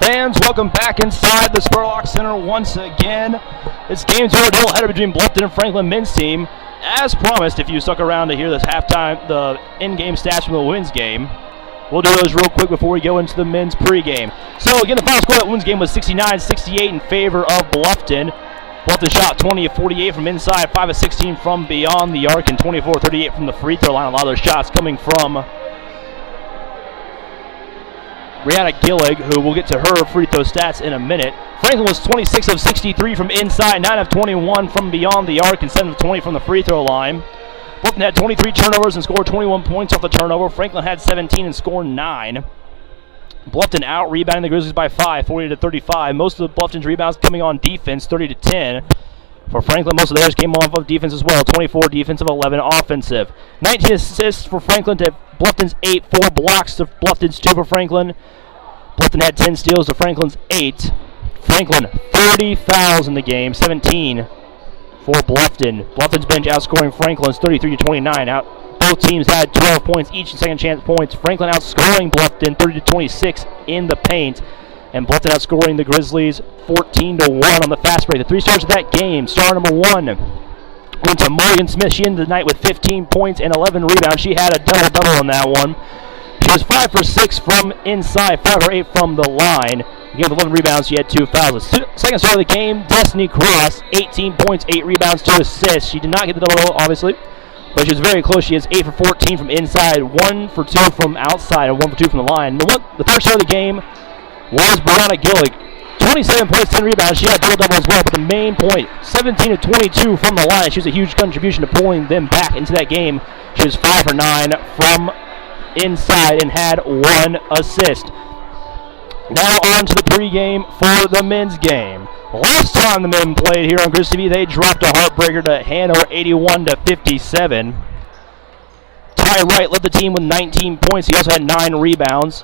Fans, welcome back inside the Spurlock Center once again. It's game 2 of a doubleheader between Bluffton and Franklin men's team. As promised, if you stuck around to hear this halftime, the in-game stats from the women's game, we'll do those real quick before we go into the men's pregame. So again, the final score of that women's game was 69-68 in favor of Bluffton. Bluffton shot 20 of 48 from inside, 5 of 16 from beyond the arc, and 24 of 38 from the free throw line. A lot of those shots coming from Brianna Gillig, who we'll get to her free throw stats in a minute. Franklin was 26 of 63 from inside, 9 of 21 from beyond the arc, and 7 of 20 from the free throw line. Bluffton had 23 turnovers and scored 21 points off the turnover. Franklin had 17 and scored 9. Bluffton out-rebounding the Grizzlies by 5, 40-35. Most of the Bluffton's rebounds coming on defense, 30-10. For Franklin, most of theirs came off of defense as well, 24 defensive, 11 offensive. 19 assists for Franklin to Bluffton's 8, 4 blocks to Bluffton's 2 for Franklin. Bluffton had 10 steals to Franklin's 8. Franklin, 30 fouls in the game, 17 for Bluffton. Bluffton's bench outscoring Franklin's 33-29. Both teams had 12 points each in second chance points. Franklin outscoring Bluffton 30-26 in the paint. And Bluffton outscoring the Grizzlies 14-1 on the fast break. The 3 stars of that game. Star number 1 went to Morgan Smith. She ended the night with 15 points and 11 rebounds. She had a double-double on that one. She was 5 for 6 from inside, 5 for 8 from the line. Again, with 11 rebounds, she had 2 fouls. The second star of the game, Destiny Cross, 18 points, 8 rebounds, 2 assists. She did not get the double-double, obviously, but she was very close. She has 8 for 14 from inside, 1 for 2 from outside, and 1 for 2 from the line. The third star of the game was Brianna Gillig. 27 points, 10 rebounds. She had double-double as well, but the main point, 17 of 22 from the line. She was a huge contribution to pulling them back into that game. She was 5 for 9 from inside and had 1 assist. Now on to the pregame for the men's game. Last time the men played here on Grizz TV, they dropped a heartbreaker to Hanover 81-57. Ty Wright led the team with 19 points. He also had 9 rebounds.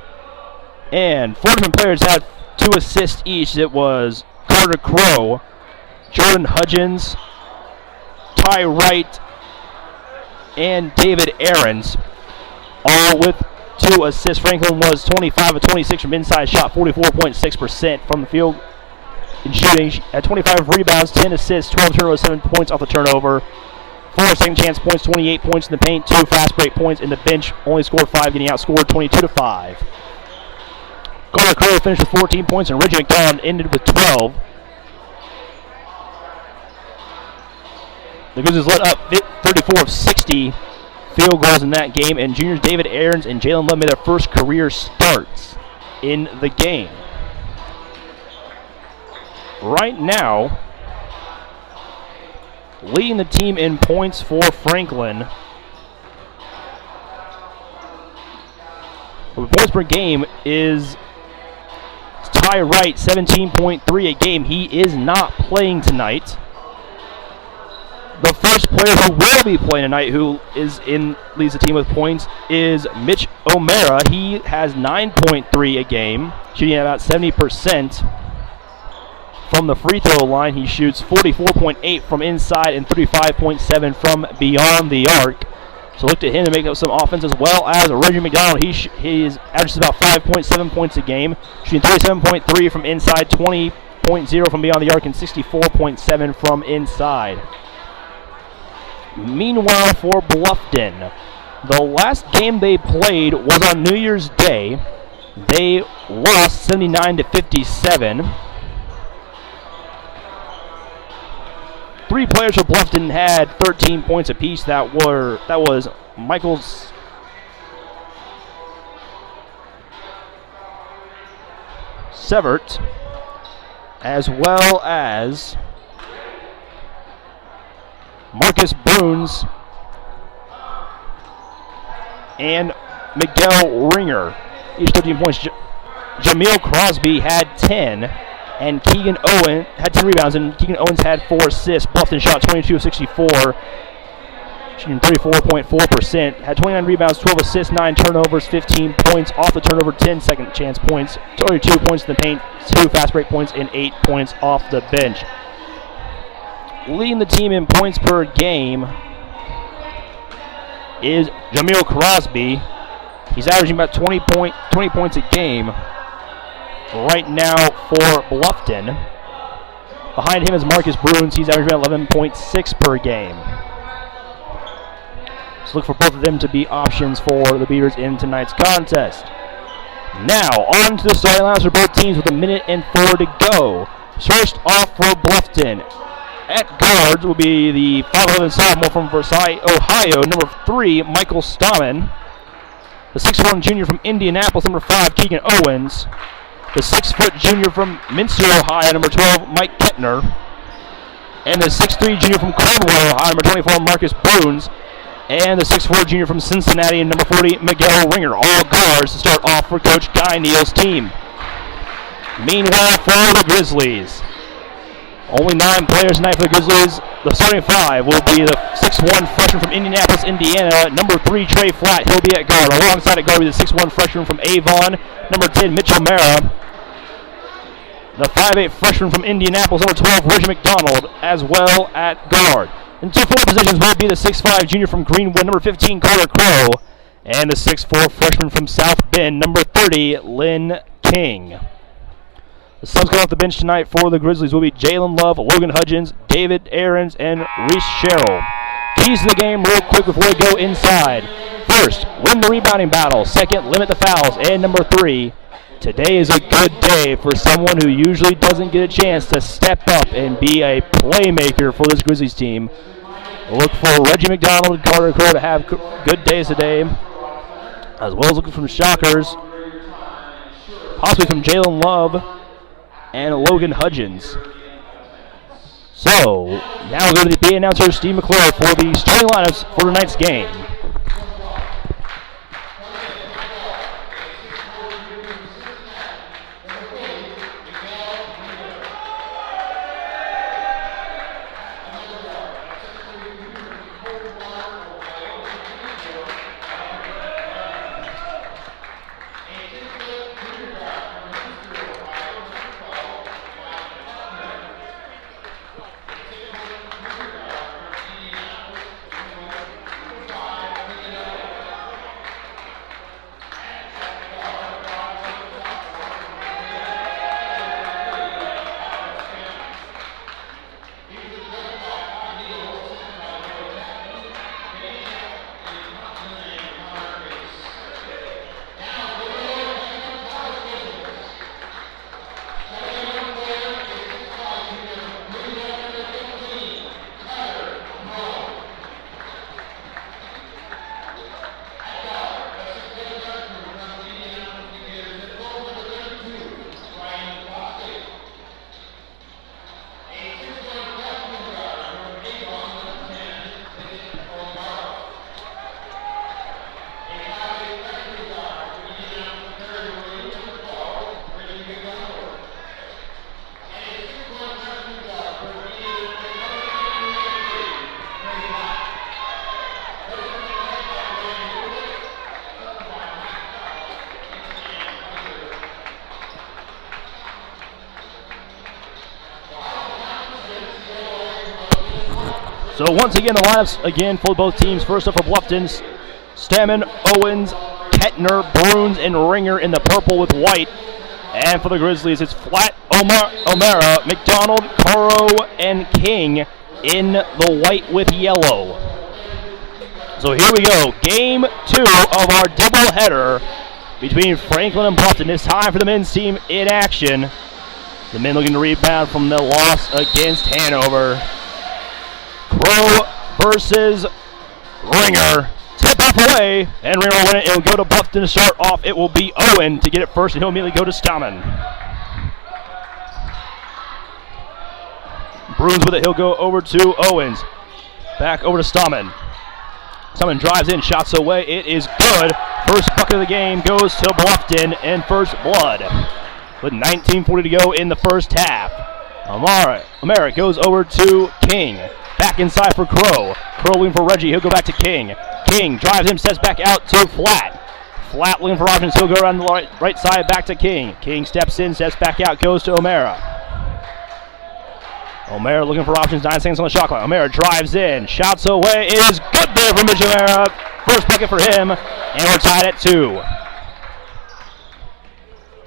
And 4 different players had 2 assists each. It was Carter Crow, Jordan Hudgens, Ty Wright, and David Aarons, all with 2 assists. Franklin was 25 of 26 from inside, shot 44.6% from the field in shooting. She had 25 rebounds, 10 assists, 12 turnovers, 7 points off the turnover, 4 second chance points, 28 points in the paint, 2 fast break points in the bench. Only scored 5, getting outscored 22-5. Carter Crow finished with 14 points, and Reggie McDonald ended with 12. The Grizzlies let up 34 of 60 field goals in that game, and juniors David Aarons and Jalen Love made their first career starts in the game. Right now, leading the team in points for Franklin. The points per game is Ty Wright, 17.3 a game. He is not playing tonight. The first player who will be playing tonight, who leads the team with points, is Mitch O'Mara. He has 9.3 a game, shooting at about 70% from the free throw line. He shoots 44.8 from inside and 35.7 from beyond the arc. So look to him to make up some offense, as well as Reggie McDonald. He averages about 5.7 points a game, shooting 37.3 from inside, 20.0 from beyond the arc, and 64.7 from inside. Meanwhile, for Bluffton, the last game they played was on New Year's Day. They lost 79-57. 3 players for Bluffton had 13 points apiece. That was Michael Severt, as well as Marcus Bruns and Miguel Ringer, each 13 points. Jameel Crosby had 10, and Keegan Owen had 10 rebounds, and Keegan Owens had 4 assists. Bluffton shot 22 of 64, shooting 34.4%. Had 29 rebounds, 12 assists, 9 turnovers, 15 points off the turnover, 10 second chance points, 22 points in the paint, 2 fast break points, and 8 points off the bench. Leading the team in points per game is Jameel Crosby. He's averaging about 20 points a game. right now for Bluffton. Behind him is Marcus Bruins. He's averaging 11.6 per game. So look for both of them to be options for the Beavers in tonight's contest. Now, on to the starting lineups for both teams with 1:04 to go. First off for Bluffton. At guards will be the 5'11" sophomore from Versailles, Ohio, number 3, Michael Stahlmann. The 6'1" junior from Indianapolis, number 5, Keegan Owens. The 6-foot junior from Minster, Ohio, number 12, Mike Kettner. And the 6'3" junior from Cornwall, Ohio, number 24, Marcus Bruins. And the 6'4" junior from Cincinnati, number 40, Miguel Ringer. All guards to start off for Coach Guy Neal's team. Meanwhile, for the Grizzlies, only 9 players tonight for the Grizzlies. The starting 5 will be the 6'1" freshman from Indianapolis, Indiana, number 3, Trey Flatt. He'll be at guard. Alongside at guard will be the 6'1" freshman from Avon, number 10, Mitch O'Mara. The 5'8" freshman from Indianapolis, number 12, Reggie McDonald, as well at guard. And 2 forward positions will be the 6'5" junior from Greenwood, number 15, Carter Crow, and the 6'4" freshman from South Bend, number 30, Lynn King. The subs coming off the bench tonight for the Grizzlies will be Jalen Love, Logan Hudgens, David Aarons, and Reese Sherrill. Keys to the game real quick before we go inside. First, win the rebounding battle. Second, limit the fouls. And number 3, today is a good day for someone who usually doesn't get a chance to step up and be a playmaker for this Grizzlies team. Look for Reggie McDonald and Carter Crow to have good days today, as well as looking from Shockers, possibly from Jalen Love and Logan Hudgens. So, now we'll go to the PA announcer, Steve McClure, for the starting lineups for tonight's game. So once again, the lineups again for both teams. First up for Bluffton, Stahlmann, Owens, Kettner, Bruins, and Ringer in the purple with white. And for the Grizzlies, it's Flatt, O'Mara, McDonald, Caro, and King in the white with yellow. So here we go, game 2 of our doubleheader between Franklin and Bluffton. It's time for the men's team in action. The men looking to rebound from the loss against Hanover. Crow versus Ringer. Tip off away, and Ringer will win it. It'll go to Bluffton to start off. It will be Owen to get it first, and he'll immediately go to Stahlmann. Bruins with it. He'll go over to Owens. Back over to Stahlmann. Stahlmann drives in, shots away. It is good. First bucket of the game goes to Bluffton and first blood. With 19:40 to go in the first half. O'Mara goes over to King. Back inside for Crow. Crow looking for Reggie. He'll go back to King. King drives him, sets back out to Flatt. Flatt looking for options. He'll go around the right side back to King. King steps in, steps back out, goes to O'Mara. O'Mara looking for options, 9 seconds on the shot clock. O'Mara drives in, shouts away. It is good there for Mitch O'Mara. First bucket for him, and we're tied at 2.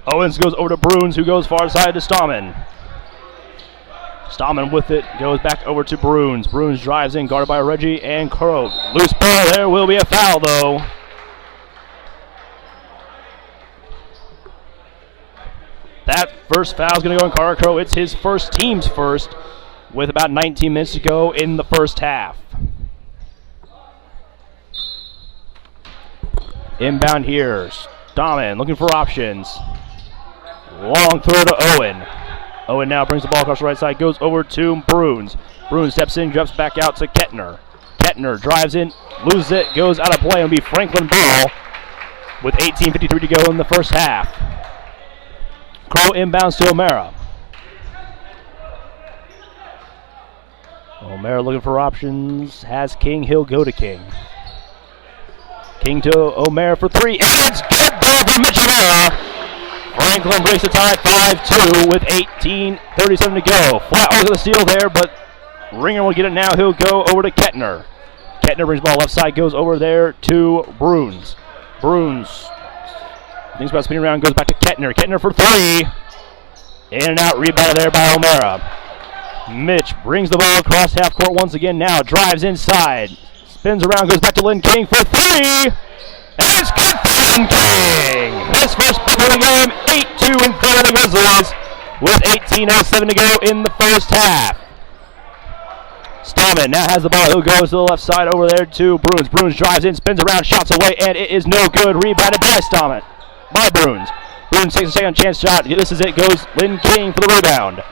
Owens goes over to Bruins, who goes far side to Stahlmann. Stahlmann with it, goes back over to Bruins. Bruins drives in, guarded by Reggie and Crow. Loose ball, there will be a foul though. That first foul is going to go on Carter Crow. It's his first, team's first, with about 19 minutes to go in the first half. Inbound here. Stahlmann looking for options. Long throw to Owen. Owen now brings the ball across the right side, goes over to Bruins. Bruins steps in, drops back out to Kettner. Kettner drives in, loses it, goes out of play. It'll be Franklin ball with 18:53 to go in the first half. Crow inbounds to O'Mara. O'Mara looking for options, has King, he'll go to King. King to O'Mara for three, and it's good ball from Mitch O'mara. Franklin breaks the tie at 5-2 with 18:37 to go. Flat was going to steal there, but Ringer will get it now. He'll go over to Kettner. Kettner brings the ball left side, goes over there to Bruins. Bruins thinks about spinning around, goes back to Kettner. Kettner for three. In and out, rebound there by O'Mara. Mitch brings the ball across half court once again now. Drives inside. Spins around, goes back to Lynn King for three. And it's good for Lynn King. His first point of the game, 8-2 in front of the Grizzlies with 18:07 to go in the first half. Stahlmann now has the ball. He'll go to the left side over there to Bruins. Bruins drives in, spins around, shots away, and it is no good. Rebounded by Stahlmann. By Bruins. Bruins takes a second chance shot. This is it. Goes Lynn King for the rebound.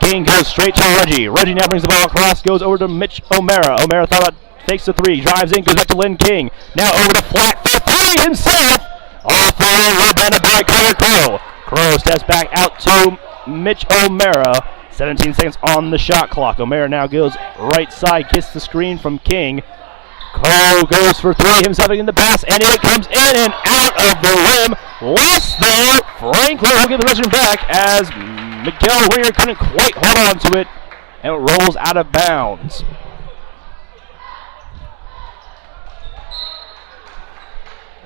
King goes straight to Reggie. Reggie now brings the ball across. Goes over to Mitch O'Mara. O'Mara thought about fakes the three. Drives in. Goes back to Lynn King. Now over to Flat for three himself. Off the line. Rebounded by Carter Crow. Crow steps back out to Mitch O'Mara. 17 seconds on the shot clock. O'Mara now goes right side. Gets the screen from King. Crow goes for three himself in the pass, and it comes in and out of the rim. Lost there. Franklin will get the possession back as Miguel Ringer couldn't quite hold on to it, and it rolls out of bounds.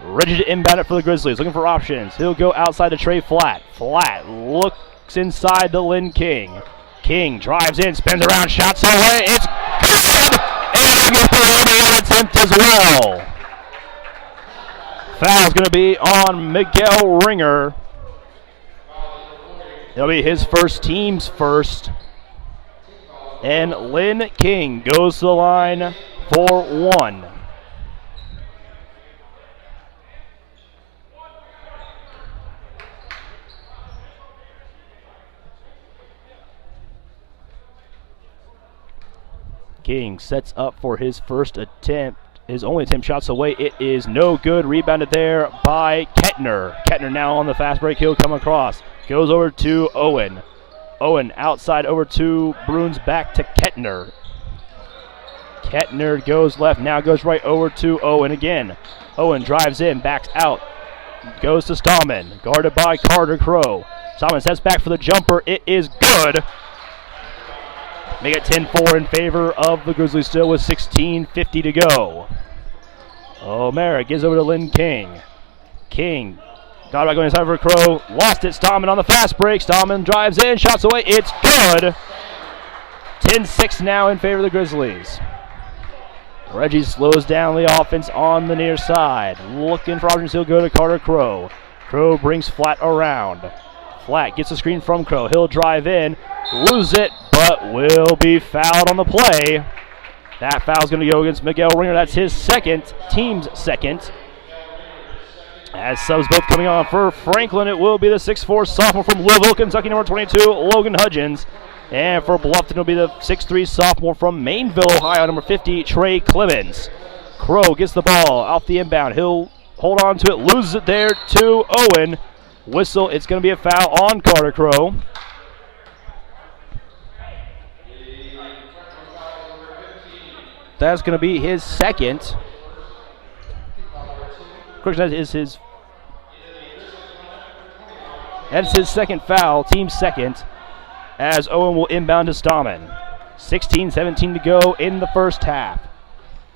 Ready to inbound it for the Grizzlies, looking for options. He'll go outside to Trey Flat. Flat looks inside to Lynn King. King drives in, spins around, shots away. It's good! And he gets the attempt as well. Foul's going to be on Miguel Ringer. It'll be his first, team's first. And Lynn King goes to the line for one. King sets up for his first attempt. His only attempt, shots away. It is no good. Rebounded there by Kettner. Kettner now on the fast break. He'll come across. Goes over to Owen. Owen outside over to Bruins, back to Kettner. Kettner goes left, now goes right over to Owen again. Owen drives in, backs out. Goes to Stahlmann, guarded by Carter Crow. Stahlmann sets back for the jumper. It is good. Make it 10-4 in favor of the Grizzlies still with 16:50 to go. O'Mara gives over to Lynn King. King got about going inside for Crow. Lost it. Stahlmann on the fast break. Stahlmann drives in. Shots away. It's good. 10-6 now in favor of the Grizzlies. Reggie slows down the offense on the near side. Looking for options. He'll go to Carter Crow. Crow brings Flat around. Flat gets the screen from Crow. He'll drive in. Lose it, but will be fouled on the play. That foul's going to go against Miguel Ringer. That's his second, team's second. As subs both coming on for Franklin, it will be the 6'4" sophomore from Louisville, Kentucky, number 22, Logan Hudgens. And for Bluffton, it'll be the 6'3" sophomore from Mainville, Ohio, number 50, Trey Clemens. Crow gets the ball off the inbound. He'll hold on to it, loses it there to Owen. Whistle, it's going to be a foul on Carter Crow. That's going to be his second. That is his second foul, team second, as Owen will inbound to Stahlmann. 16-17 to go in the first half.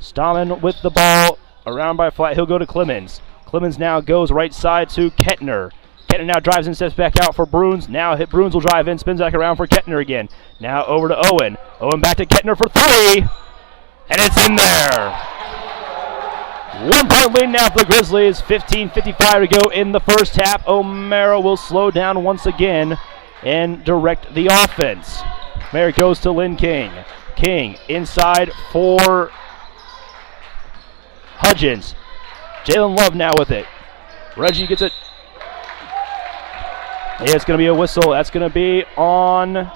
Stahlmann with the ball, around by Flat. He'll go to Clemens. Clemens now goes right side to Kettner. Kettner now drives in, steps back out for Bruins. Now Bruins will drive in, spins back around for Kettner again. Now over to Owen. Owen back to Kettner for three. And it's in there. 1 point lead now for the Grizzlies. 15:55 to go in the first half. O'Mara will slow down once again and direct the offense. O'Mara goes to Lynn King. King inside for Hudgens. Jalen Love now with it. Reggie gets it. Yeah, it's going to be a whistle. That's going to be on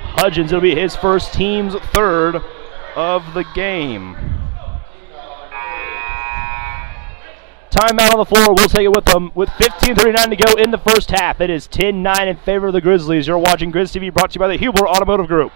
Hudgens. It'll be his first, team's third of the game. Timeout on the floor. We'll take it with them with 15:39 to go in the first half. It is 10-9 in favor of the Grizzlies. You're watching Grizz TV, brought to you by the Hubler Automotive Group.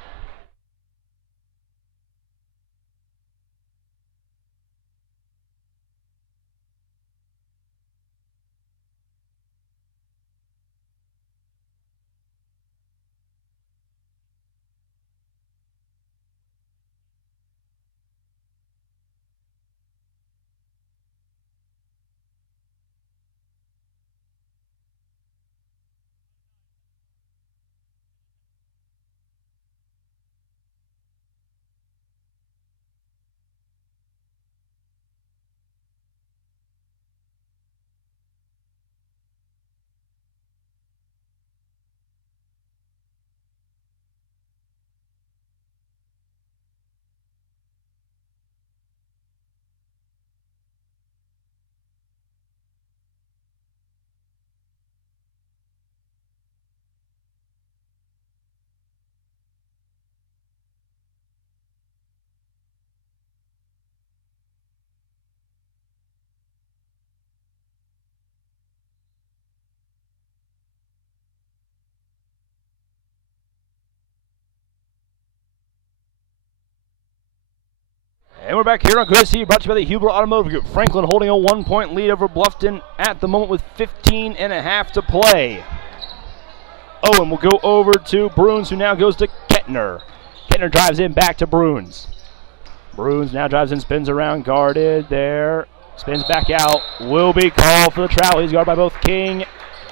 And we're back here on Grizz TV, brought to you by the Hubler Automotive Group. Franklin holding a 1 point lead over Bluffton at the moment with 15 and a half to play. Owen will go over to Bruins, who now goes to Kettner. Kettner drives in back to Bruins. Bruins now drives in, spins around, guarded there. Spins back out, will be called for the travel. He's guarded by both King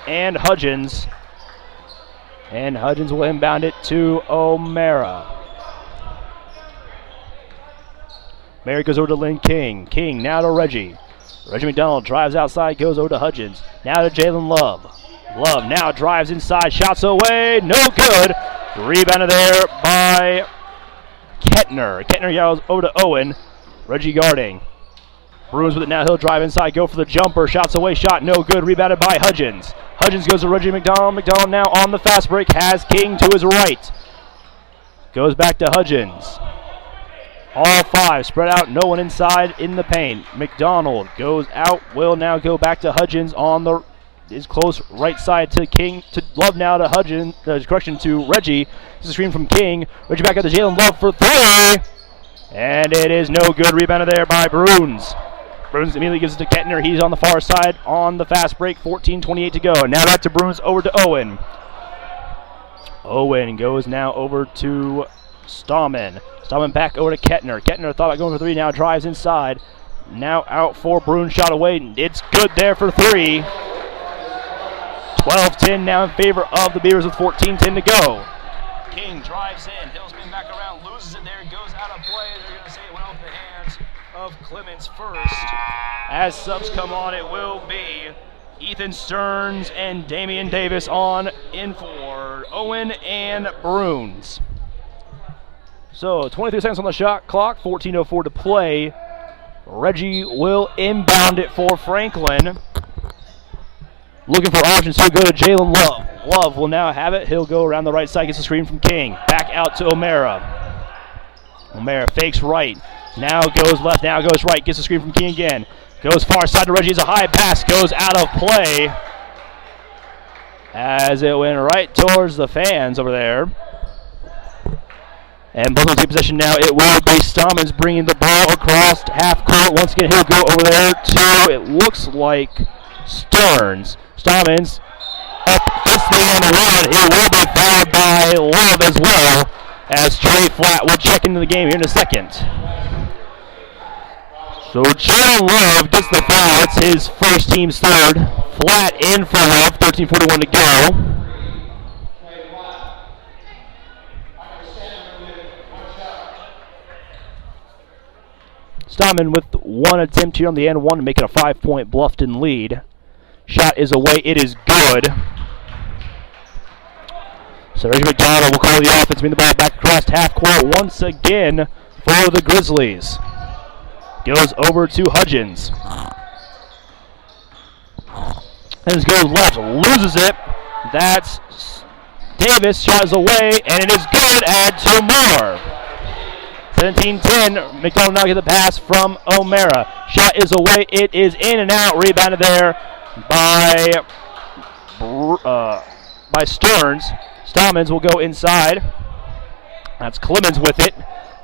and Hudgens. And Hudgens will inbound it to O'Mara. Mary goes over to Lynn King. King now to Reggie. Reggie McDonald drives outside, goes over to Hudgens. Now to Jalen Love. Love now drives inside, shots away, no good. Rebounded there by Kettner. Kettner yells over to Owen. Reggie guarding. Bruins with it now, he'll drive inside, go for the jumper, shots away, shot no good, rebounded by Hudgens. Hudgens goes to Reggie McDonald. McDonald now on the fast break, has King to his right. Goes back to Hudgens. All five spread out, no one inside in the paint. McDonald goes out, will now go back to Hudgens on the his close right side to King, to Love now to Hudgens, to Reggie. This is a screen from King. Reggie back out to Jalen Love for three. And it is no good, rebounded there by Bruins. Bruins immediately gives it to Kettner. He's on the far side on the fast break, 14:28 to go. Now back to Bruins, over to Owen. Owen goes now over to Stahlmann. Stahlmann back over to Kettner. Kettner thought about going for three, now drives inside. Now out for Bruins, shot away. It's good there for three. 12-10 now in favor of the Beavers with 14:10 to go. King drives in, he'll spin back around, loses it there, goes out of play. They're going to say it went off the hands of Clemens first. As subs come on, it will be Ethan Stearns and Damian Davis on in for Owen and Bruins. So 23 seconds on the shot clock, 14:04 to play. Reggie will inbound it for Franklin. Looking for options, he'll go to Jalen Love. Love will now have it. He'll go around the right side, gets a screen from King. Back out to O'Mara. O'Mara fakes right. Now goes left, now goes right. Gets a screen from King again. Goes far side to Reggie. It's a high pass. Goes out of play. As it went right towards the fans over there. And Bluffton's in possession now. It will be Stahlmann's bringing the ball across half court. Once again, he'll go over there to, it looks like, Stearns. Stahlmann's up this thing on the run. It will be fouled by Love as well, as Trey Flat will check into the game here in a second. So So John Love gets the foul. It's his first team's third. Flat in for Love, 13:41 to go. Stahlmann with one attempt here on the end one to make it a 5-point Bluffton lead. Shot is away. It is good. So Reggie McDonald will call the offense, bring the ball back across half court once again for the Grizzlies. Goes over to Hudgens. Hudgens goes left, loses it. That's Davis. Shot is away, and it is good. Add two more. 17-10. McDonald now get the pass from O'Mara. Shot is away. It is in and out. Rebounded there by Stearns. Stahlmann will go inside. That's Clemens with it.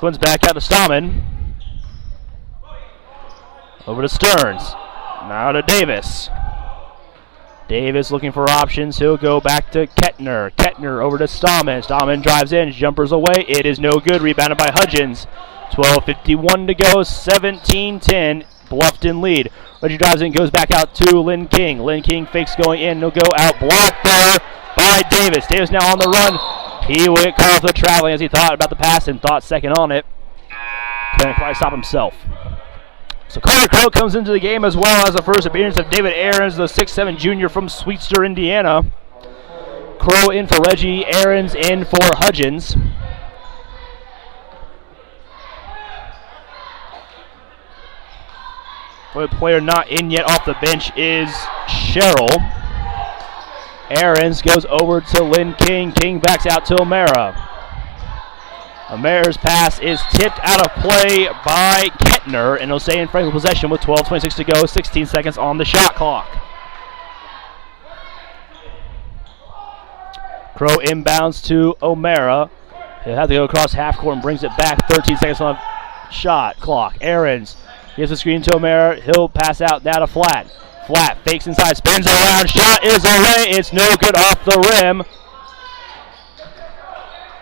Clemens back out to Stahlmann. Over to Stearns. Now to Davis. Davis looking for options. He'll go back to Kettner. Kettner over to Stahlmann. Stahlmann drives in. Jumpers away. It is no good. Rebounded by Hudgens. 12:51 to go. 17-10. Bluffton lead. Reggie drives in. Goes back out to Lynn King. Lynn King fakes going in. He'll go out. Blocked there by Davis. Davis now on the run. He will get called for traveling as he thought about the pass and thought second on it. Couldn't quite stop himself. So Carter Crow comes into the game as well as the first appearance of David Aarons, the 6'7 junior from Sweetster, Indiana. Crow in for Reggie, Aarons in for Hudgens. The player not in yet off the bench is Sherrill. Aarons goes over to Lynn King. King backs out to O'Mara. O'Mara's pass is tipped out of play by Kettner, and he'll stay in Franklin possession with 12:26 to go, 16 seconds on the shot clock. Crow inbounds to O'Mara. He'll have to go across half court and brings it back, 13 seconds on the shot clock. Aarons gives the screen to O'Mara. He'll pass out now to Flat. Flat fakes inside, spins around, shot is away. It's no good off the rim.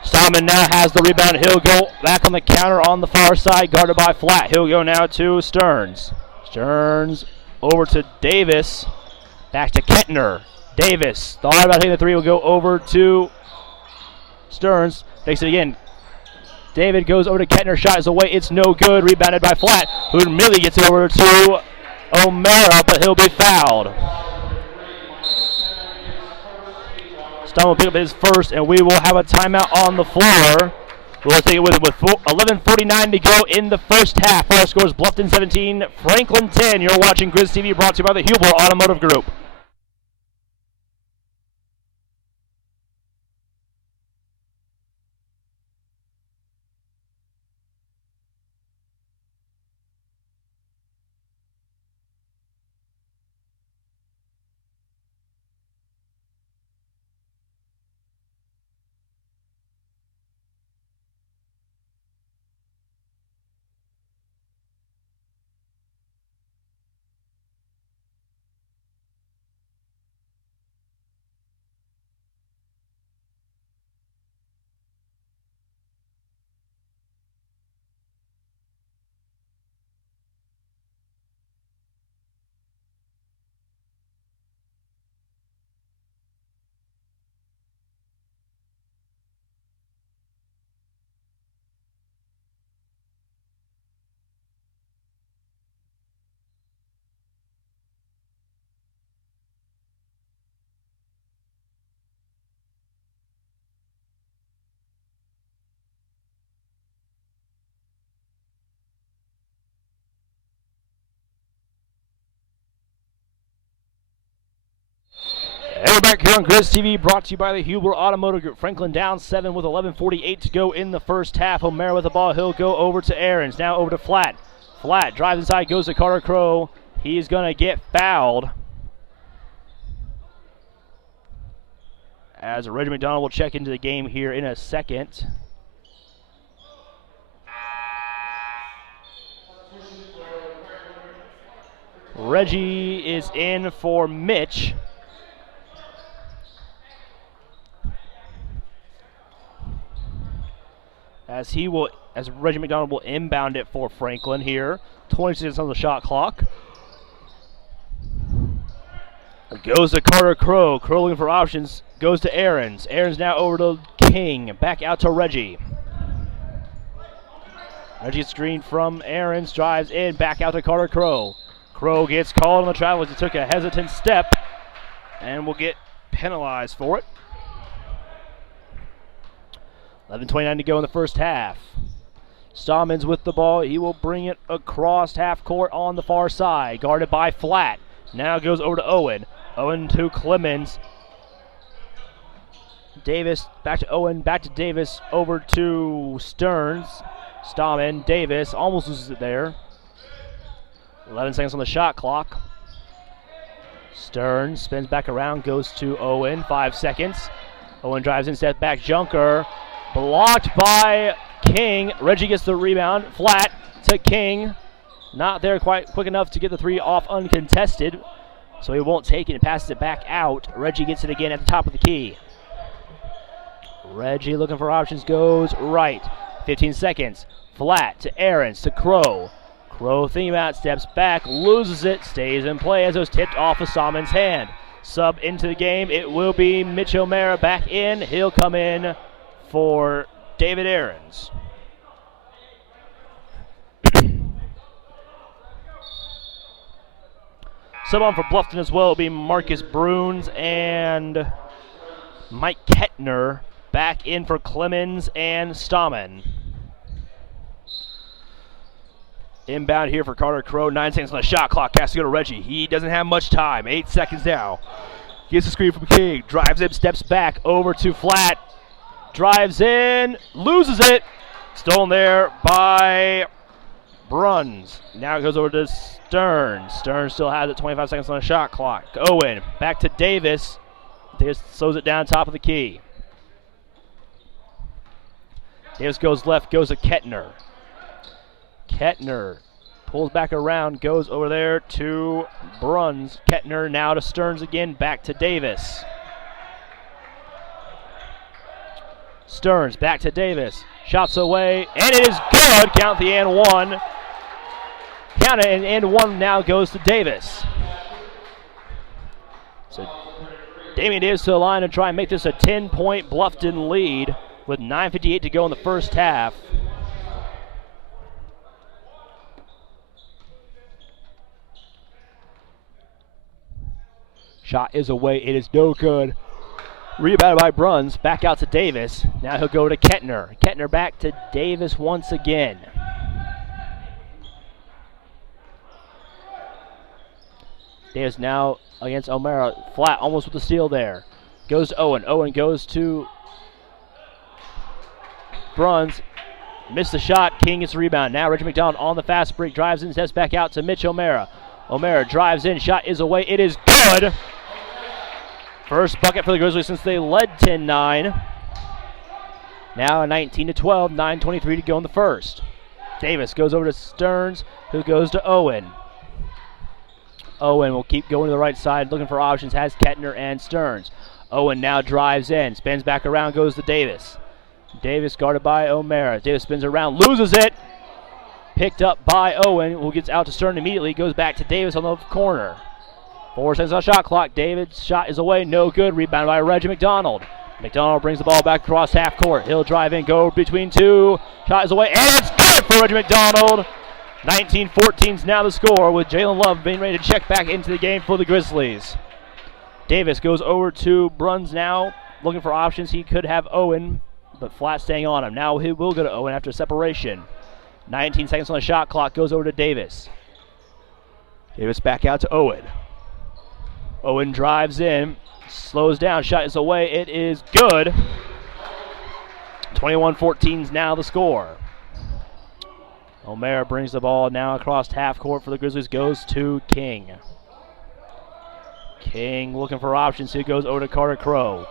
Stahlmann now has the rebound. He'll go back on the counter on the far side, guarded by Flat. He'll go now to Stearns. Stearns over to Davis. Back to Kettner. Davis thought about taking the three. Will go over to Stearns. Takes it again. David goes over to Kettner. Shot is away. It's no good. Rebounded by Flat, who immediately gets it over to O'Mara, but he'll be fouled. Stahlmann will pick up his first, and we will have a timeout on the floor. We'll take it with 11:49 to go in the first half. Our scores Bluffton 17, Franklin 10. You're watching Grizz TV, brought to you by the Hubler Automotive Group. And we're back here on Grizz TV, brought to you by the Hubler Automotive Group. Franklin down 7 with 11:48 to go in the first half. O'Mara with the ball. He'll go over to Aarons. Now over to Flat. Flat drives inside, goes to Carter Crow. He's going to get fouled. As Reggie McDonald will check into the game here in a second. Reggie is in for Mitch. as Reggie McDonald will inbound it for Franklin here. 20 seconds on the shot clock. Goes to Carter Crow. Crow looking for options. Goes to Aarons. Aarons now over to King. Back out to Reggie. Reggie screen from Aarons. Drives in. Back out to Carter Crow. Crow gets called on the travel as he took a hesitant step and will get penalized for it. 11:29 to go in the first half. Stahlmann's with the ball. He will bring it across half court on the far side. Guarded by Flat. Now goes over to Owen. Owen to Clemens. Davis back to Owen. Back to Davis. Over to Stearns. Stahlmann. Davis almost loses it there. 11 seconds on the shot clock. Stearns spins back around. Goes to Owen. 5 seconds. Owen drives in. Step back. Junker. Blocked by King. Reggie gets the rebound. Flat to King. Not there quite quick enough to get the three off uncontested, so he won't take it and passes it back out. Reggie gets it again at the top of the key. Reggie looking for options, goes right. 15 seconds. Flat to Aarons to Crow. Crow thinking about it, steps back, loses it, stays in play as it was tipped off of Stahlmann's hand. Sub into the game. It will be Mitch O'Mara back in. He'll come in for David Aarons. Sub on for Bluffton as well will be Marcus Bruns and Mike Kettner. Back in for Clemens and Stahlmann. Inbound here for Carter Crow. 9 seconds on the shot clock. Has to go to Reggie. He doesn't have much time. 8 seconds now. Gets the screen from King. Drives in, steps back over to Flat. Drives in, loses it. Stolen there by Bruns. Now it goes over to Stearns. Stearns still has it. 25 seconds on the shot clock. Owen back to Davis. Davis slows it down top of the key. Davis goes left, goes to Kettner. Kettner pulls back around, goes over there to Bruns. Kettner now to Stearns again, back to Davis. Stearns back to Davis. Shots away, and it is good. Count the and one. Count it, and one now goes to Davis. So Damian Davis to the line to try and make this a 10-point Bluffton lead with 9:58 to go in the first half. Shot is away. It is no good. Rebounded by Bruns. Back out to Davis. Now he'll go to Kettner. Kettner back to Davis once again. Davis now against O'Mara. Flat, almost with the steal there. Goes to Owen. Owen goes to Bruns. Missed the shot. King gets the rebound. Now Reggie McDonald on the fast break. Drives in, steps back out to Mitch O'Mara. O'Mara drives in. Shot is away. It is good. First bucket for the Grizzlies since they led 10-9. Now 19-12, 9:23 to go in the first. Davis goes over to Stearns, who goes to Owen. Owen will keep going to the right side, looking for options, has Kettner and Stearns. Owen now drives in, spins back around, goes to Davis. Davis guarded by O'Mara. Davis spins around, loses it. Picked up by Owen, who gets out to Stearns immediately, goes back to Davis on the corner. 4 seconds on the shot clock. David's shot is away, no good. Rebounded by Reggie McDonald. McDonald brings the ball back across half court. He'll drive in, go between two. Shot is away, and it's good for Reggie McDonald. 19-14 is now the score, with Jalen Love being ready to check back into the game for the Grizzlies. Davis goes over to Bruns now, looking for options. He could have Owen, but Flat staying on him. Now he will go to Owen after separation. 19 seconds on the shot clock, goes over to Davis. Davis back out to Owen. Owen drives in, slows down, shot is away, it is good. 21-14 is now the score. O'Mara brings the ball now across half court for the Grizzlies, goes to King. King looking for options, he goes over to Carter Crow.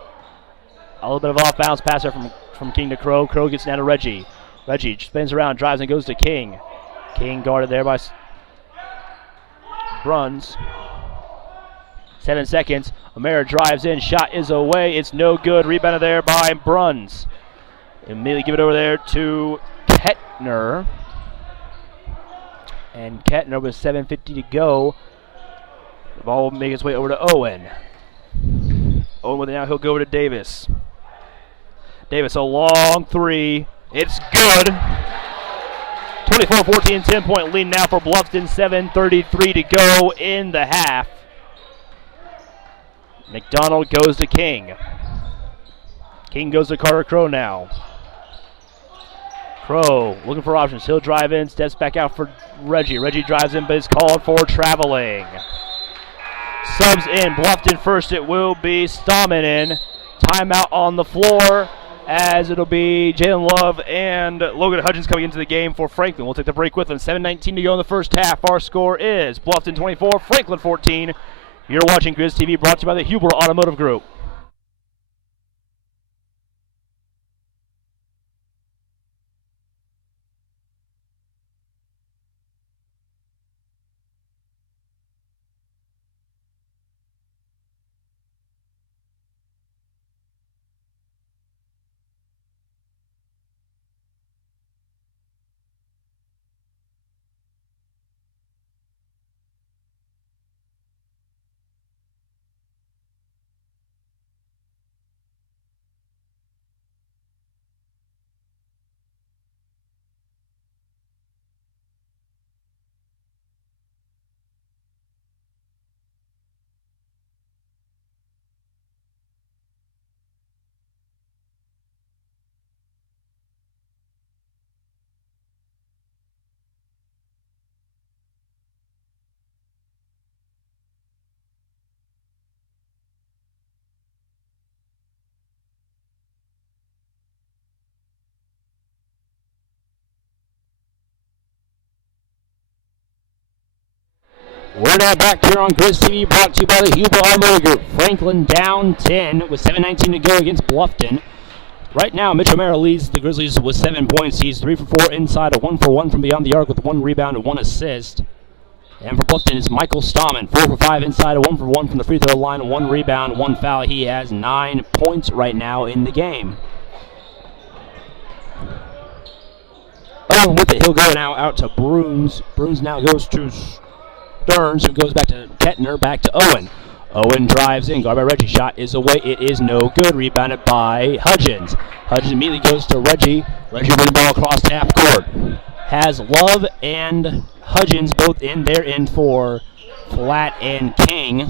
A little bit of off-bounds pass there from King to Crow. Crow gets down to Reggie. Reggie spins around, drives and goes to King. King guarded there by Bruns. 7 seconds. O'Mara drives in. Shot is away. It's no good. Rebounded there by Bruns. Immediately give it over there to Kettner. And Kettner with 7:50 to go. The ball will make its way over to Owen. Owen with it now, he'll go over to Davis. Davis, a long three. It's good. 24-14, 10-point lead now for Bluffton. 7:33 to go in the half. McDonald goes to King. King goes to Carter Crow now. Crow looking for options. He'll drive in, steps back out for Reggie. Reggie drives in, but is called for traveling. Subs in. Bluffton first. It will be Stahlmann in. Timeout on the floor, as it'll be Jalen Love and Logan Hudgens coming into the game for Franklin. We'll take the break with them. 7:19 to go in the first half. Our score is Bluffton 24, Franklin 14. You're watching Grizz TV, brought to you by the Huber Automotive Group. We're now back here on Grizz TV, brought to you by the Huber Automotive Group. Franklin down 10 with 7:19 to go against Bluffton. Right now, Mitch O'Mara leads the Grizzlies with 7 points. He's 3 for 4 inside, a 1 for 1 from beyond the arc with 1 rebound and 1 assist. And for Bluffton, it's Michael Stahlmann, 4 for 5 inside, a 1 for 1 from the free throw line, 1 rebound, 1 foul. He has 9 points right now in the game. Owen with it, he'll go now out to Bruns. Bruns now goes to Stearns, who goes back to Kettner, back to Owen. Owen drives in, guarded by Reggie. Shot is away. It is no good. Rebounded by Hudgens. Hudgens immediately goes to Reggie. Reggie brings the ball across half court. Has Love and Hudgens both in there in for Flat and King.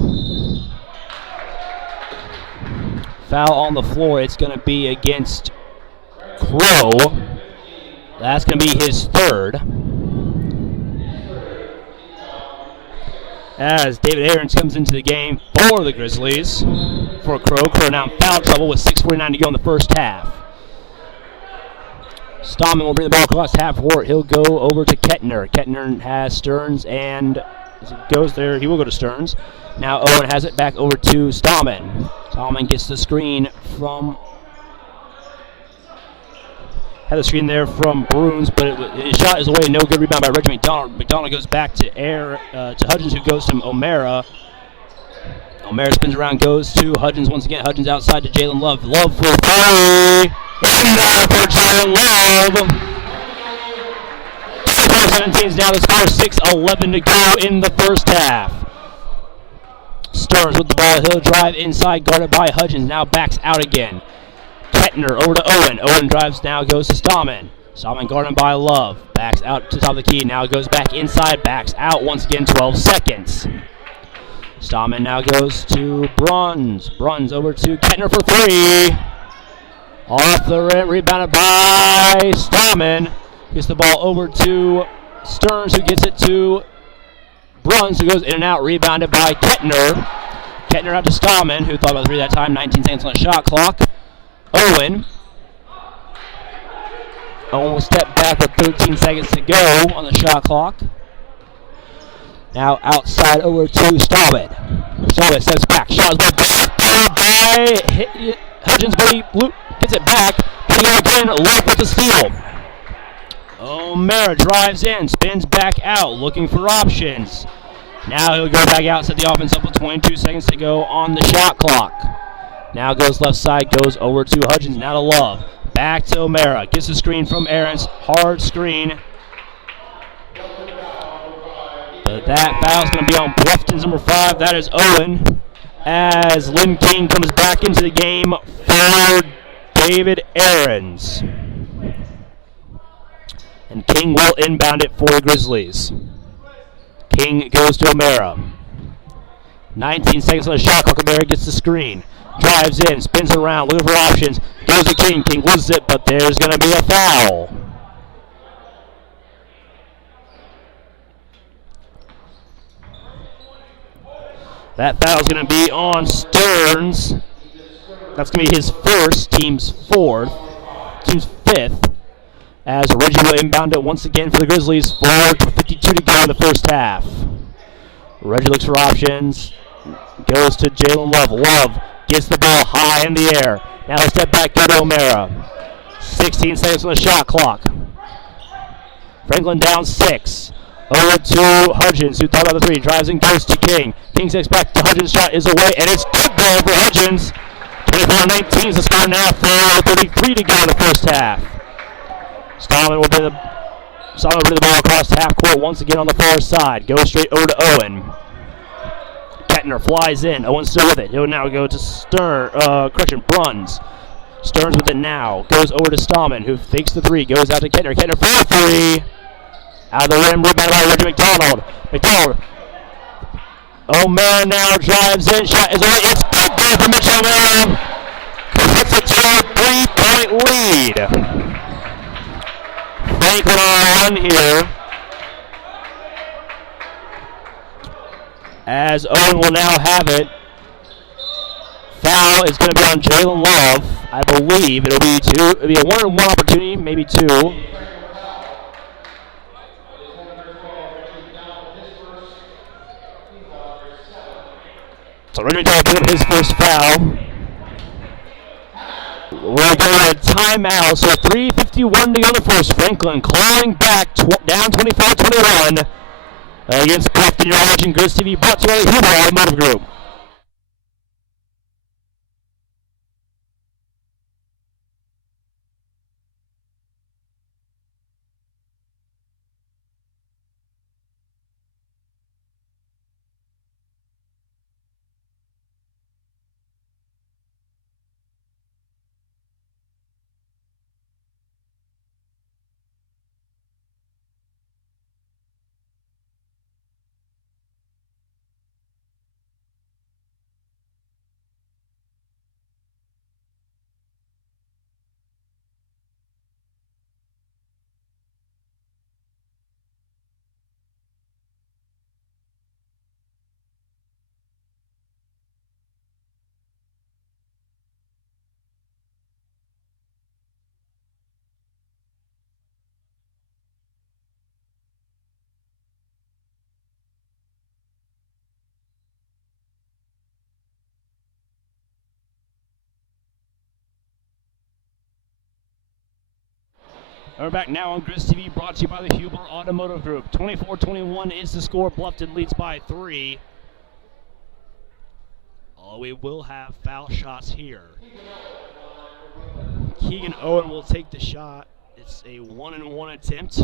Foul on the floor. It's going to be against Crow. That's going to be his third. As David Aarons comes into the game for the Grizzlies for Crow. Crow now in foul trouble with 6:49 to go in the first half. Stahlmann will bring the ball across half court. He'll go over to Kettner. Kettner has Stearns, and as he goes there, he will go to Stearns. Now Owen has it back over to Stahlmann. Stahlmann gets the screen from... Had the screen there from Bruns, but his shot is away. No good. Rebound by Reggie McDonald. McDonald goes back to Hudgens, who goes to O'Mara. O'Mara spins around, goes to Hudgens once again. Hudgens outside to Jalen Love. Love for 3. And for Jalen Love. 17 is now the score. 6:11 to go in the first half. Stearns with the ball. He'll drive inside, guarded by Hudgens. Now backs out again. Kettner over to Owen. Owen drives now, goes to Stahlmann. Stahlmann guarded by Love. Backs out to the top of the key. Now goes back inside. Backs out once again. 12 seconds. Stahlmann now goes to Bruns. Bruns over to Kettner for 3. Off the rim. Rebounded by Stahlmann. Gets the ball over to Stearns, who gets it to Bruns, who goes in and out. Rebounded by Kettner. Kettner out to Stahlmann, who thought about 3 that time. 19 seconds on the shot clock. Owen will step back with 13 seconds to go on the shot clock. Now outside over to Stahlmann. Stahlmann steps back. Shot is by Hudgens, but he gets it back. Again, Love with the steal. O'Mara drives in, spins back out, looking for options. Now he'll go back out, set the offense up with 22 seconds to go on the shot clock. Now goes left side, goes over to Hudgens, now to Love. Back to O'Mara. Gets the screen from Aarons. Hard screen. But that foul's going to be on Bluffton's number 5. That is Owen. As Lynn King comes back into the game for David Aarons. And King will inbound it for the Grizzlies. King goes to O'Mara. 19 seconds on the shot clock. O'Mara gets the screen. Drives in, spins around, looking for options. Goes to King. King loses it, but there's going to be a foul. That foul's going to be on Stearns. That's going to be his first, team's 5th. As Reggie will inbound it once again for the Grizzlies. 4:52 to go in the first half. Reggie looks for options. Goes to Jalen Love. Love gets the ball high in the air. Now a step back, go to O'Mara. 16 seconds on the shot clock. Franklin down 6. Over to Hudgens, who thought about the 3. Drives and goes to King. King steps back to Hudgens. Shot is away, and it's good ball for Hudgens. 24-19 is the score now. 4:33 to go in the first half. Stahlmann will bring the ball across half court once again on the far side. Goes straight over to Owen. Kettner flies in. Owen's still with it. He'll now go to Bruns. Stearns with it now. Goes over to Stahlmann, who fakes the 3. Goes out to Kettner. Kettner for 3. Out of the rim, rebound by Reggie McDonald. O'Mara now drives in. Shot is away. It's good goal for Mitch O'Mara. Puts it to a 3-point lead. Franklin on here. As Owen will now have it. Foul is going to be on Jalen Love. I believe it'll be 2. It'll be a 1-on-1 opportunity, maybe 2. So Reggie McDonald picking up his first foul. We're going to a timeout, so 3:51 to go in the first. Franklin clawing back, down 25-21 against Bluffton. You're watching Grizz TV, brought to you by the Huber Automotive Group. We're back now on Grizz TV, brought to you by the Huber Automotive Group. 24-21 is the score. Bluffton leads by 3. Oh, we will have foul shots here. Keegan Owen will take the shot. It's a 1-and-1 attempt.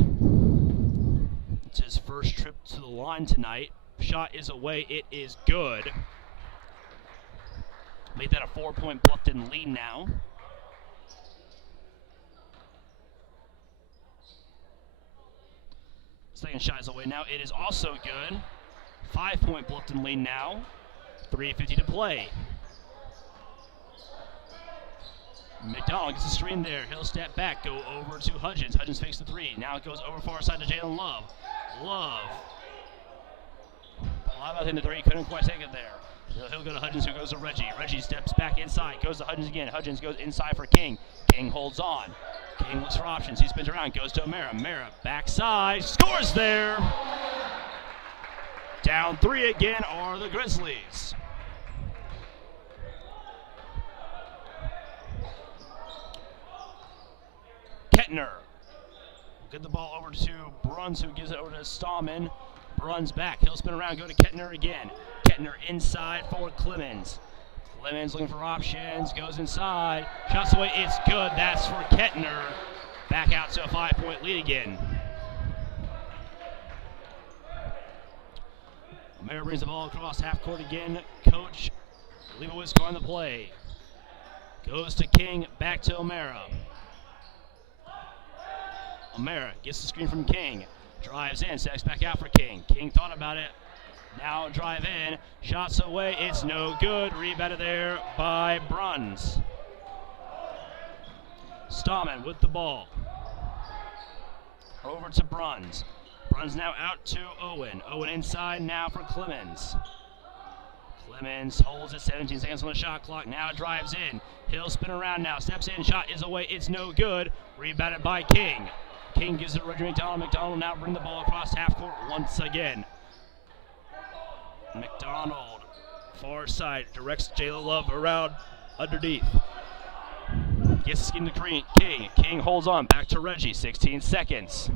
It's his first trip to the line tonight. Shot is away. It is good. Made that a 4-point Bluffton lead now. Second shot is away now. It is also good. 5-point Bluffton lead now. 3:50 to play. McDonald gets the screen there. He'll step back, go over to Hudgens. Hudgens fakes the 3. Now it goes over far side to Jalen Love. Love. Ball out in the 3. Couldn't quite take it there. He'll go to Hudgens, who goes to Reggie. Reggie steps back inside. Goes to Hudgens again. Hudgens goes inside for King. King holds on. King looks for options. He spins around, goes to O'Mara. O'Mara backside, scores there. Down 3 again are the Grizzlies. Kettner will get the ball over to Bruns, who gives it over to Stahlmann. Bruns back. He'll spin around, go to Kettner again. Kettner inside for Clemens. Clemens looking for options, goes inside, shots away, it's good. That's for Kettner. Back out to a 5-point lead again. O'Mara brings the ball across half court again. Coach Leibowitz on the play. Goes to King, back to O'Mara. O'Mara gets the screen from King. Drives in, steps back out for King. King thought about it. Now drive in, shots away, it's no good. Rebounded there by Bruns. Stahlmann with the ball. Over to Bruns. Bruns now out to Owen. Owen inside now for Clemens. Clemens holds it, 17 seconds on the shot clock, now drives in. He'll spin around now, steps in, shot is away, it's no good. Rebounded by King. King gives it to Reggie McDonald. McDonald now bring the ball across half court once again. McDonald, far side, directs Jayla Love around underneath. Gets the skin to King. King holds on, back to Reggie, 16 seconds.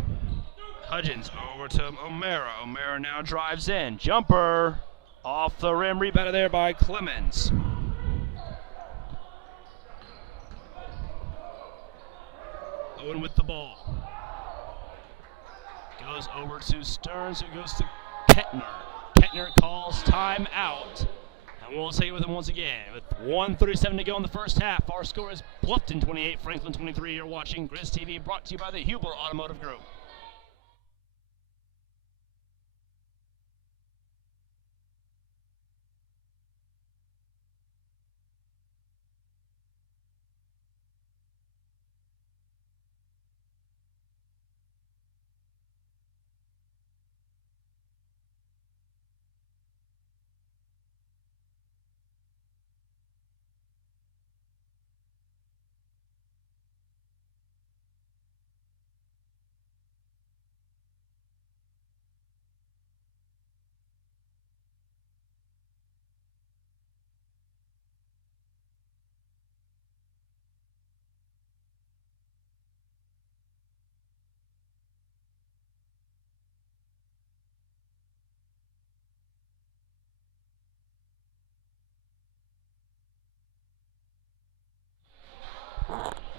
Hudgens over to O'Mara. O'Mara now drives in. Jumper off the rim, rebounded there by Clemens. Owen with the ball. Goes over to Stearns, who goes to Kettner. Kettner calls timeout. And we'll take it with him once again. With 1:37 to go in the first half, our score is Bluffton 28, Franklin 23. You're watching Grizz TV, brought to you by the Huber Automotive Group.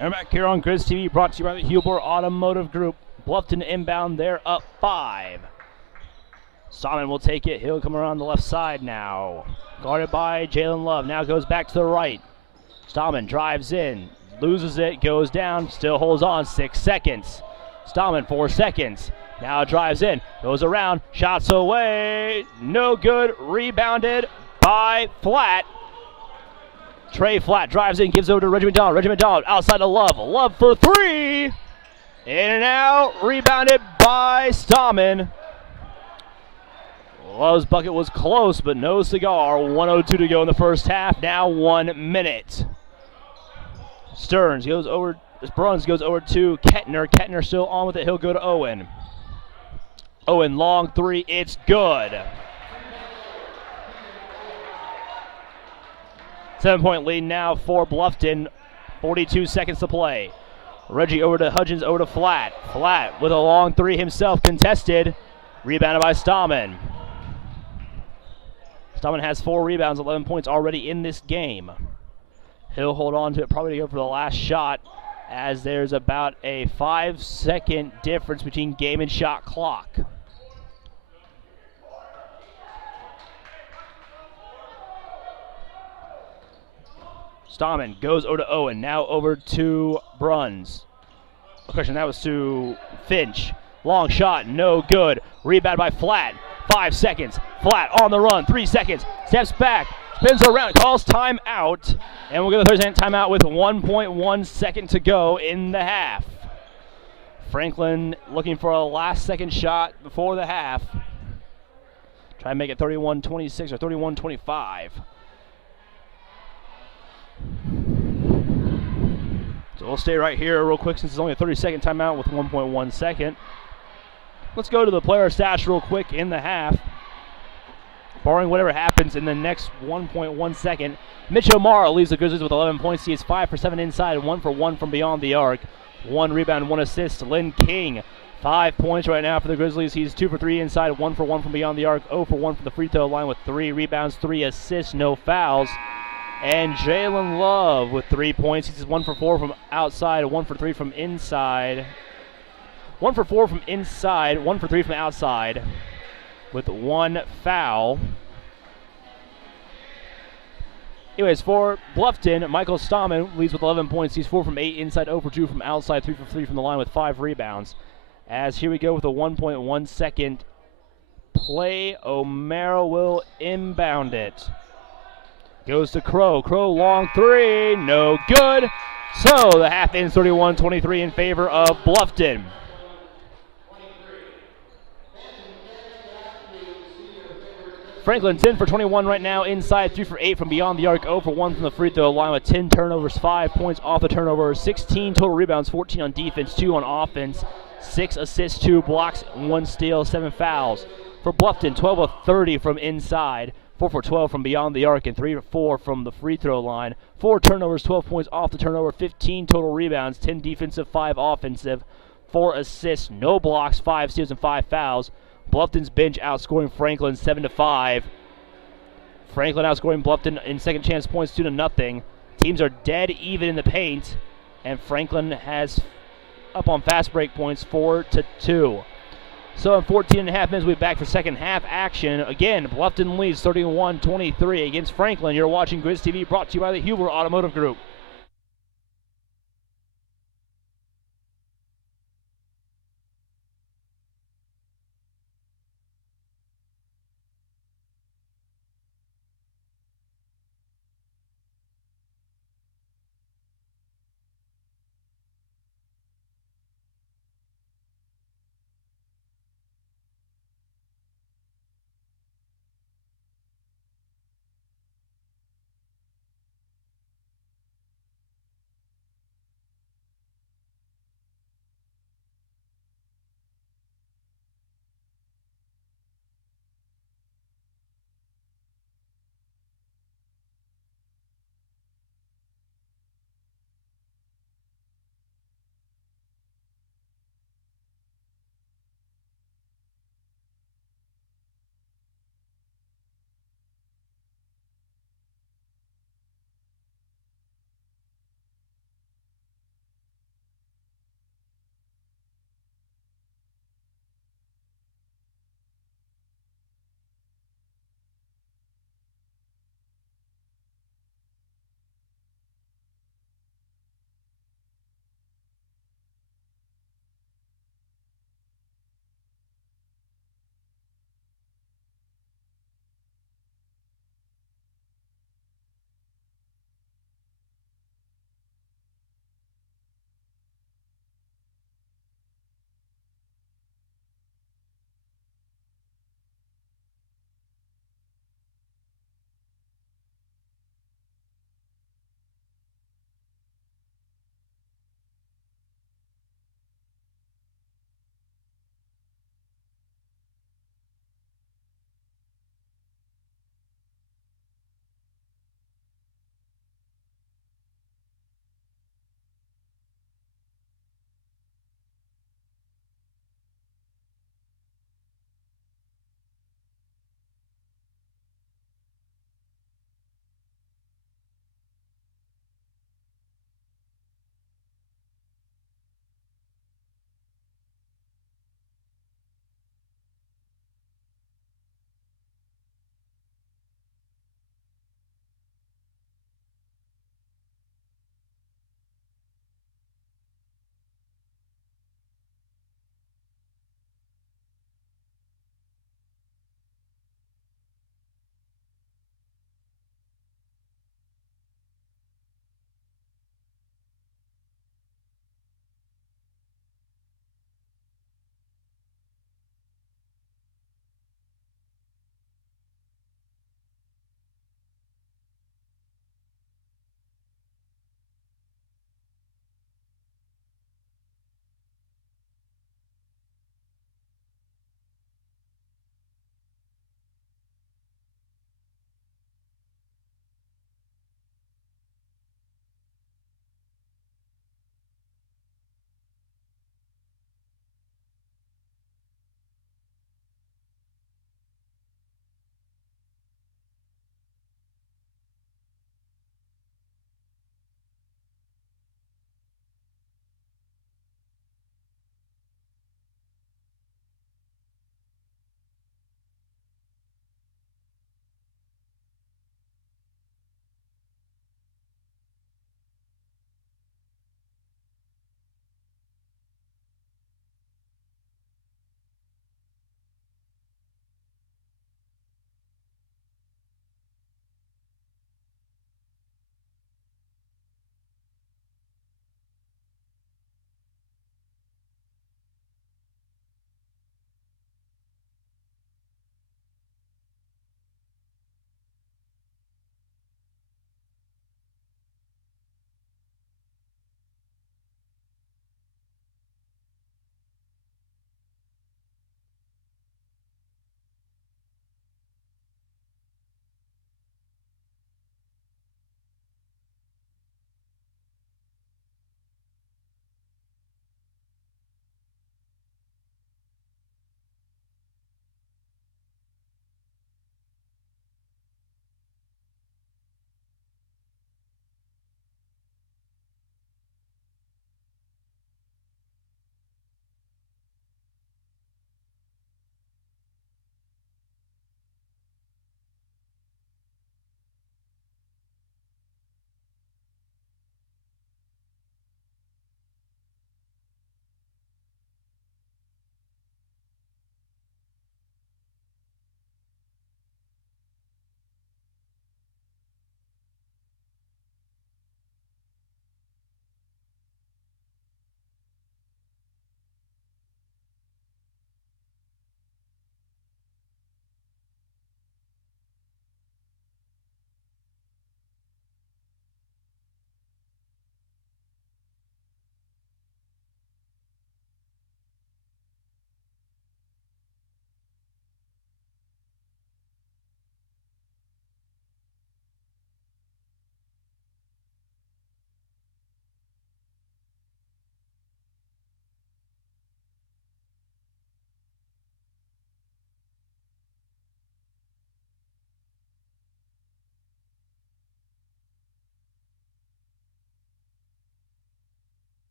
And back here on Grizz TV, brought to you by the Huber Automotive Group. Bluffton inbound, they're up 5. Stahlmann will take it. He'll come around the left side now. Guarded by Jalen Love. Now goes back to the right. Stahlmann drives in, loses it, goes down, still holds on. 6 seconds. Stahlmann, 4 seconds. Now drives in, goes around, shots away. No good. Rebounded by Flat. Trey Flat drives in, gives over to Reggie McDonald. Reggie McDonald outside to Love. Love for 3. In and out. Rebounded by Stahlmann. Love's bucket was close, but no cigar. 1:02 to go in the first half. Now 1 minute. Stearns goes over. Bruns goes over to Kettner. Kettner still on with it. He'll go to Owen. Owen, long 3. It's good. 7-point lead now for Bluffton. 42 seconds to play. Reggie over to Hudgens, over to Flat. Flat with a long 3 himself, contested. Rebounded by Stahlmann. Stahlmann has 4 rebounds, 11 points already in this game. He'll hold on to it probably to go for the last shot, as there's about a 5-second difference between game and shot clock. Stahlmann goes over to Owen, now over to Bruns. Question, that was to Finch. Long shot, no good. Rebound by Flat. 5 seconds. Flat on the run, 3 seconds. Steps back, spins around, calls timeout. And we'll get the 30-second timeout with 1.1 second to go in the half. Franklin looking for a last second shot before the half. Try and make it 31-26 or 31-25. So we'll stay right here real quick since it's only a 30-second timeout with 1.1 second. Let's go to the player stats real quick in the half. Barring whatever happens in the next 1.1 second, Mitch O'Mara leaves the Grizzlies with 11 points. He is 5 for 7 inside and 1 for 1 from beyond the arc. 1 rebound, 1 assist. Lynn King, 5 points right now for the Grizzlies. He's 2 for 3 inside, 1 for 1 from beyond the arc. 0 for 1 from the free throw line with 3 rebounds, 3 assists, no fouls. And Jalen Love with 3 points. He's 1 for 4 from outside, 1 for 3 from inside. 1 for 4 from inside, 1 for 3 from outside with 1 foul. Anyways, for Bluffton, Michael Stahlmann leads with 11 points. He's 4 from 8 inside, 0 for 2 from outside, 3 for 3 from the line with 5 rebounds. As here we go with a 1.1 second play. O'Mara will inbound it. Goes to Crow. Crow long 3, no good. So the half ends 31-23 in favor of Bluffton. Franklin 10 for 21 right now inside, 3 for 8 from beyond the arc, 0 for 1 from the free throw line with 10 turnovers, 5 points off the turnovers, 16 total rebounds, 14 on defense, 2 on offense, 6 assists, 2 blocks, 1 steal, 7 fouls. For Bluffton, 12 of 30 from inside, 4 for 12 from beyond the arc, and 3 for 4 from the free throw line. 4 turnovers, 12 points off the turnover, 15 total rebounds, 10 defensive, 5 offensive, 4 assists, no blocks, 5 steals, and 5 fouls. Bluffton's bench outscoring Franklin 7-5. Franklin outscoring Bluffton in second chance points 2-0. Teams are dead even in the paint, and Franklin has up on fast break points 4-2. So in 14.5 minutes, we'll be back for second half action. Again, Bluffton leads 31-23 against Franklin. You're watching Grizz TV, brought to you by the Huber Automotive Group.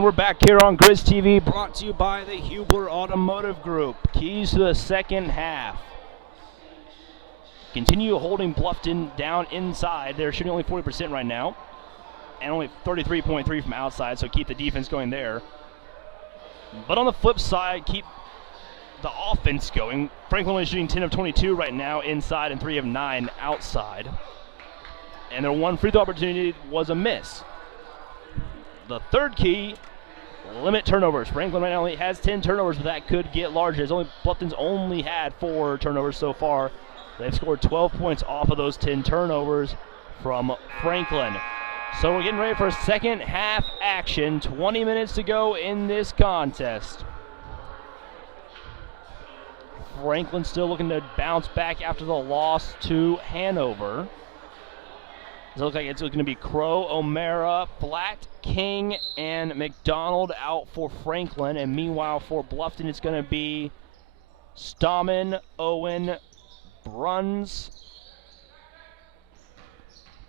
And we're back here on Grizz TV, brought to you by the Hubler Automotive Group. Keys to the second half. Continue holding Bluffton down inside. They're shooting only 40% right now, and only 33.3 from outside, so keep the defense going there. But on the flip side, keep the offense going. Franklin only shooting 10 of 22 right now inside and 3 of 9 outside. And their one free throw opportunity was a miss. The third key, limit turnovers. Franklin right now only has 10 turnovers, but that could get larger. Bluffton's only had 4 turnovers so far. They've scored 12 points off of those 10 turnovers from Franklin. So we're getting ready for second half action. 20 minutes to go in this contest. Franklin still looking to bounce back after the loss to Hanover. It looks like it's going to be Crow, O'Mara, Flatt, King, and McDonald out for Franklin. And meanwhile for Bluffton, it's going to be Stahlmann, Owen, Bruns,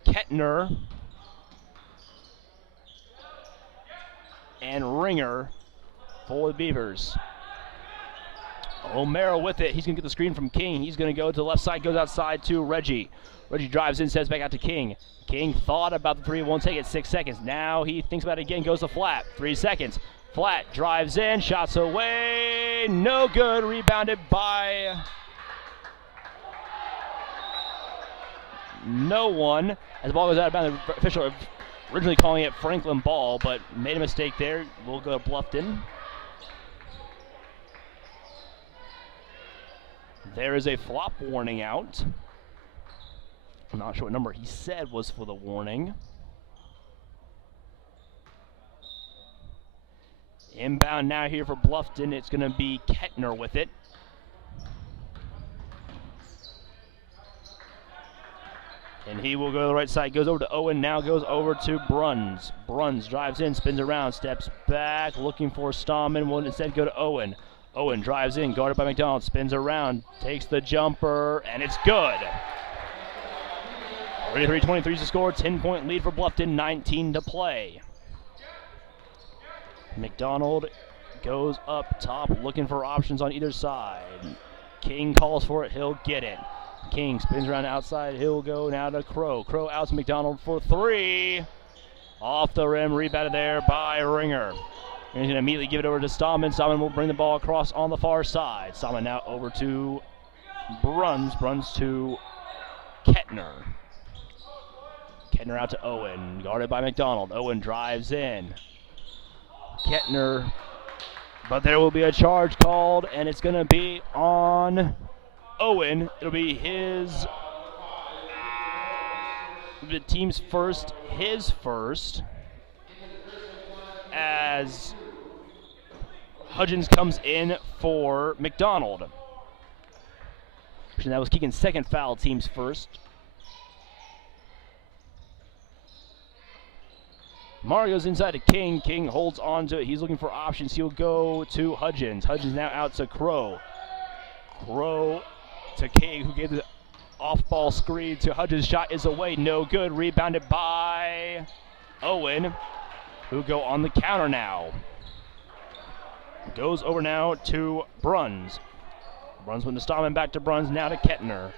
Kettner, and Ringer for the Beavers. O'Mara with it. He's going to get the screen from King. He's going to go to the left side, goes outside to Reggie. Reggie drives in, sends back out to King. King thought about the three, won't take it, 6 seconds. Now he thinks about it again, goes to Flatt, 3 seconds. Flatt drives in, shots away, no good, rebounded by no one. As the ball goes out of bounds, the official originally calling it Franklin ball, but made a mistake there. We'll go to Bluffton. There is a flop warning out. I'm not sure what number he said was for the warning. Inbound now here for Bluffton. It's going to be Kettner with it. And he will go to the right side, goes over to Owen, now goes over to Bruns. Bruns drives in, spins around, steps back, looking for Stahlmann, will instead go to Owen. Owen drives in, guarded by McDonald, spins around, takes the jumper, and it's good. 33-23 to score, 10-point lead for Bluffton, 19 to play. McDonald goes up top, looking for options on either side. King calls for it, he'll get it. King spins around outside, he'll go now to Crow. Crow out to McDonald for 3. Off the rim, rebounded there by Ringer. He's going to immediately give it over to Stahlmann. Stahlmann will bring the ball across on the far side. Stahlmann now over to Bruns. Bruns to Kettner. Kettner out to Owen, guarded by McDonald. Owen drives in. Kettner, but there will be a charge called, and it's going to be on Owen. It'll be the team's first, his first, as Hudgens comes in for McDonald. And that was Keegan's second foul, team's first. Mario's inside to King. King holds on to it. He's looking for options. He'll go to Hudgens. Hudgens now out to Crow. Crow to King, who gave the off-ball screen to Hudgens. Shot is away. No good. Rebounded by Owen, who go on the counter now. Goes over now to Bruns. Bruns with the Stahlmann, back to Bruns. Now to Kettner.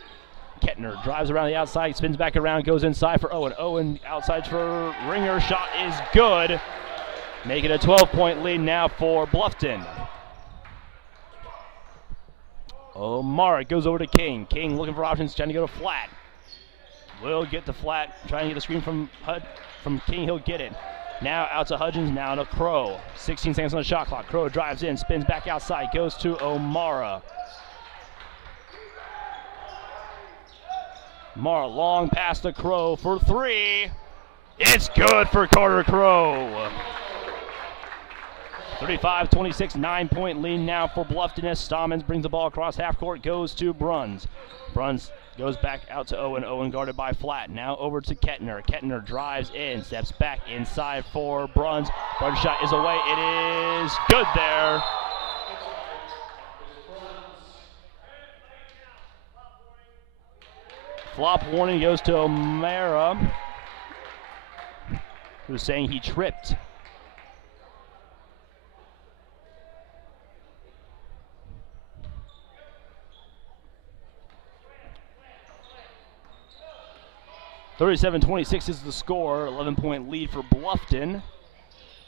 Kettner drives around the outside, spins back around, goes inside for Owen. Owen outside for Ringer. Shot is good. Making a 12-point lead now for Bluffton. O'Mara goes over to King. King looking for options, trying to go to Flatt. Will get to Flatt, trying to get the screen from King. He'll get it. Now out to Hudgens, now to Crow. 16 seconds on the shot clock. Crow drives in, spins back outside, goes to O'Mara. Mara long pass to Crow for 3. It's good for Carter Crow. 35-26, 9-point lead now for Bluffton as Stahlmann brings the ball across half court, goes to Bruns. Bruns goes back out to Owen. Owen guarded by Flatt. Now over to Kettner. Kettner drives in, steps back inside for Bruns. Bruns' shot is away. It is good there. Flop warning goes to O'Mara, who's saying he tripped. 37-26 is the score. 11-point lead for Bluffton.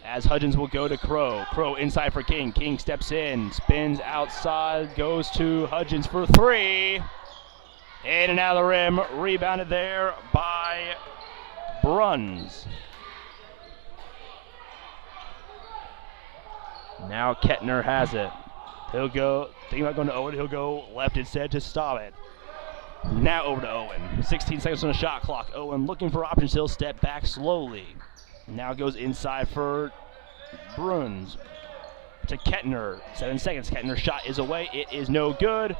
As Hudgens will go to Crow. Crow inside for King. King steps in, spins outside, goes to Hudgens for three. In and out of the rim. Rebounded there by Bruns. Now Kettner has it. He'll go, thinking about going to Owen, he'll go left instead to stop it. Now over to Owen. 16 seconds on the shot clock. Owen looking for options. He'll step back slowly. Now goes inside for Bruns. To Kettner. 7 seconds. Kettner's shot is away. It is no good.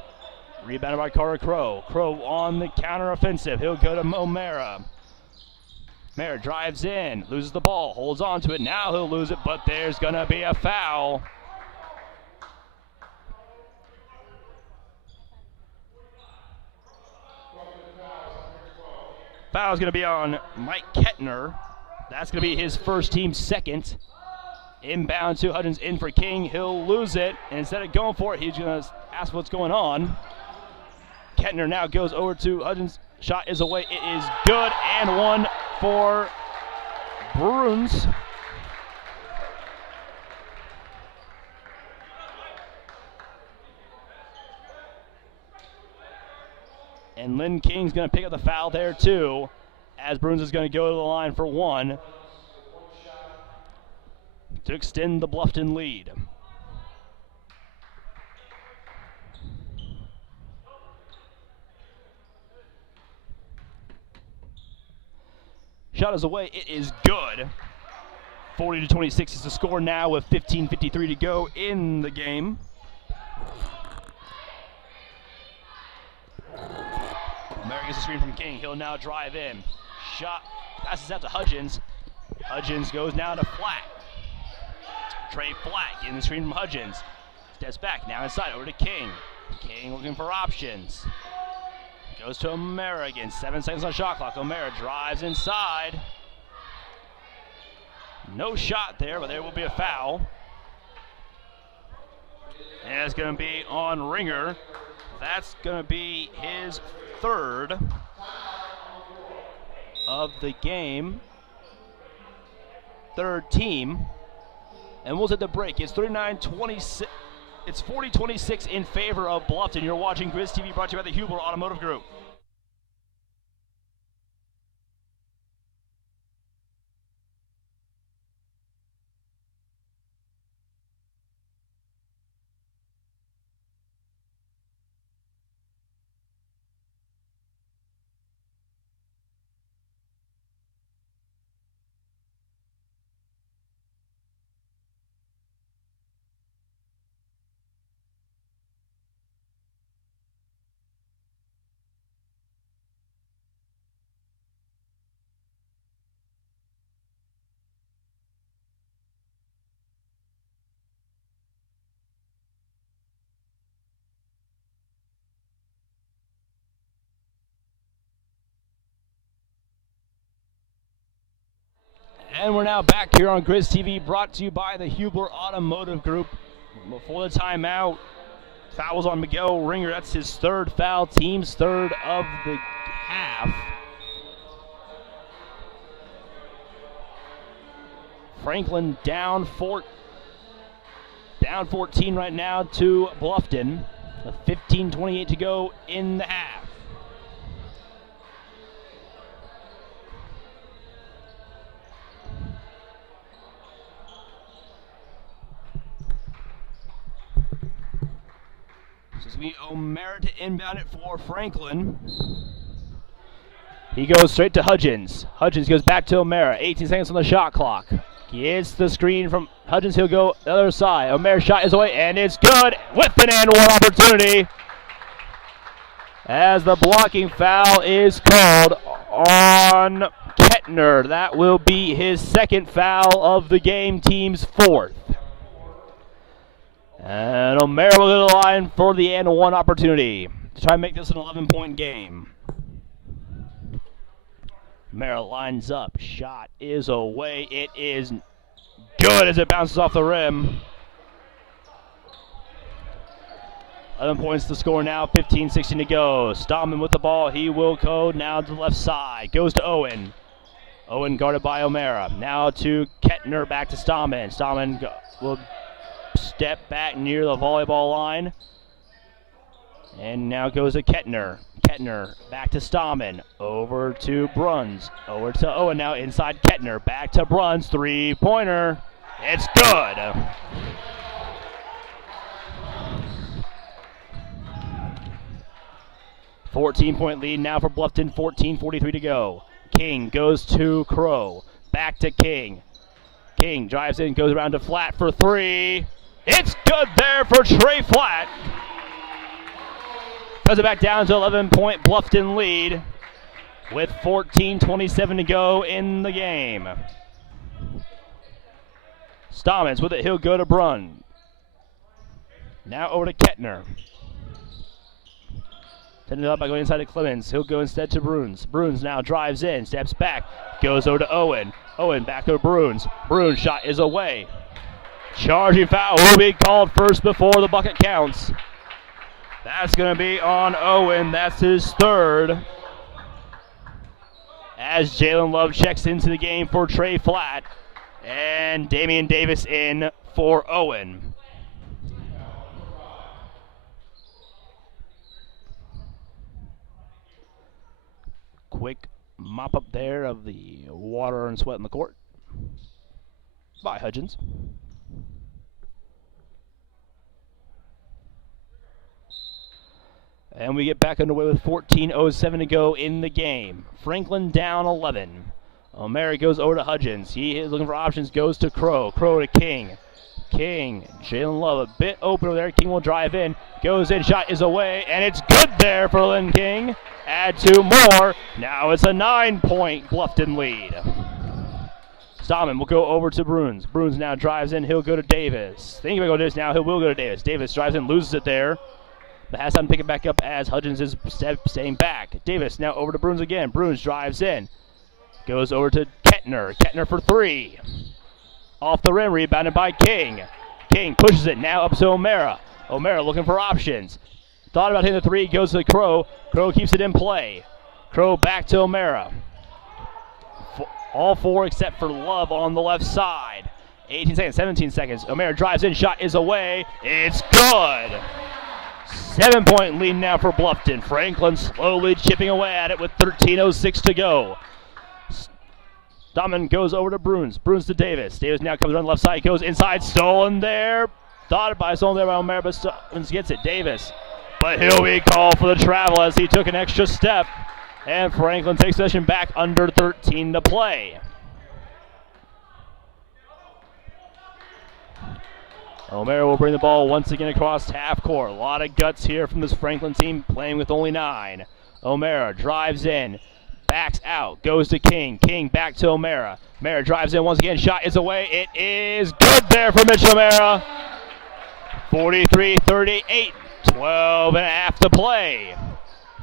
Rebounded by Carter Crow. Crow on the counter offensive. He'll go to O'Mara. O'Mara drives in. Loses the ball. Holds on to it. Now he'll lose it, but there's going to be a foul. Foul is going to be on Mike Kettner. That's going to be his first, team's second. Inbound to Hudgens, in for King. He'll lose it, and instead of going for it, he's going to ask what's going on. Kettner now goes over to Hudgens. Shot is away. It is good, and one for Bruns. And Lynn King's going to pick up the foul there, too, as Bruns is going to go to the line for one to extend the Bluffton lead. Shot is away. It is good. 40-26 is the score now with 15:53 to go in the game. O'Mara gets a screen from King. He'll now drive in. Shot passes out to Hudgens. Hudgens goes now to Flack. Trey Flack getting the screen from Hudgens. Steps back, now inside, over to King. King looking for options. Goes to O'Mara again. 7 seconds on shot clock. O'Mara drives inside. No shot there, but there will be a foul. And it's going to be on Ringer. That's going to be his third of the game. Third team. And we'll take the break. It's 39-26. It's 40-26 in favor of Bluffton. You're watching Grizz TV, brought to you by the Hubler Automotive Group. And we're now back here on Grizz TV, brought to you by the Hubler Automotive Group. Before the timeout, fouls on Miguel Ringer. That's his third foul, team's third of the half. Franklin down 14 right now to Bluffton, with 15:28 to go in the half. We O'Mara to inbound it for Franklin. He goes straight to Hudgens. Hudgens goes back to O'Mara. 18 seconds on the shot clock. Gets the screen from Hudgens. He'll go the other side. O'Mara's shot is away, and it's good with an and one opportunity. As the blocking foul is called on Kettner. That will be his second foul of the game, team's fourth. And O'Mara will go to the line for the and one opportunity to try and make this an 11-point game. O'Mara lines up. Shot is away. It is good as it bounces off the rim. 11 points to score now, 15-16 to go. Stahlmann with the ball. He will go now to the left side. Goes to Owen. Owen guarded by O'Mara. Now to Kettner, back to Stahlmann. Stahlmann will step back near the volleyball line. And now goes to Kettner. Kettner back to Stahlmann. Over to Bruns. Over to Owen now inside Kettner. Back to Bruns. Three-pointer. It's good. $14-point lead now for Bluffton. 14:43 to go. King goes to Crow. Back to King. King drives in, goes around to Flat for three. It's good there for Trey Flat. Cuts it back down to 11-point Bluffton lead with 14:27 to go in the game. Stahlmann with it. He'll go to Brunn. Now over to Kettner. Tended up by going inside to Clemens. He'll go instead to Bruns. Bruns now drives in, steps back, goes over to Owen. Owen back to Bruns. Bruns' shot is away. Charging foul will be called first before the bucket counts. That's going to be on Owen. That's his third. As Jalen Love checks into the game for Trey Flat. And Damian Davis in for Owen. Quick mop up there of the water and sweat in the court by Hudgens. And we get back underway with 14:07 to go in the game. Franklin down 11. O'Mara goes over to Hudgens. He is looking for options, goes to Crow. Crow to King. King, Jalen Love a bit open over there. King will drive in, goes in, shot is away, and it's good there for Lynn King. Add two more. Now it's a 9-point Bluffton lead. Stahlmann will go over to Bruns. Bruns now drives in. He'll go to Davis. Thinking about going to Davis now. He will go to Davis. Davis drives in, loses it there. But has time to pick it back up as Hudgens is staying back. Davis now over to Bruns again. Bruns drives in. Goes over to Kettner. Kettner for three. Off the rim, rebounded by King. King pushes it now up to O'Mara. O'Mara looking for options. Thought about hitting the three, goes to Crow. Crow keeps it in play. Crow back to O'Mara. All four except for Love on the left side. 18 seconds, 17 seconds. O'Mara drives in, shot is away. It's good. 7-point lead now for Bluffton. Franklin slowly chipping away at it with 13:06 to go. Stahlmann goes over to Bruns. Bruns to Davis. Davis now comes around the left side, goes inside, stolen there. Stolen there by O'Mara, but Stahlmann gets it. Davis. But he'll be called for the travel as he took an extra step. And Franklin takes possession back under 13 to play. O'Mara will bring the ball once again across half court. A lot of guts here from this Franklin team playing with only 9. O'Mara drives in, backs out, goes to King. King back to O'Mara. O'Mara drives in once again, shot is away. It is good there for Mitch O'Mara. 43-38, 12 and a half to play.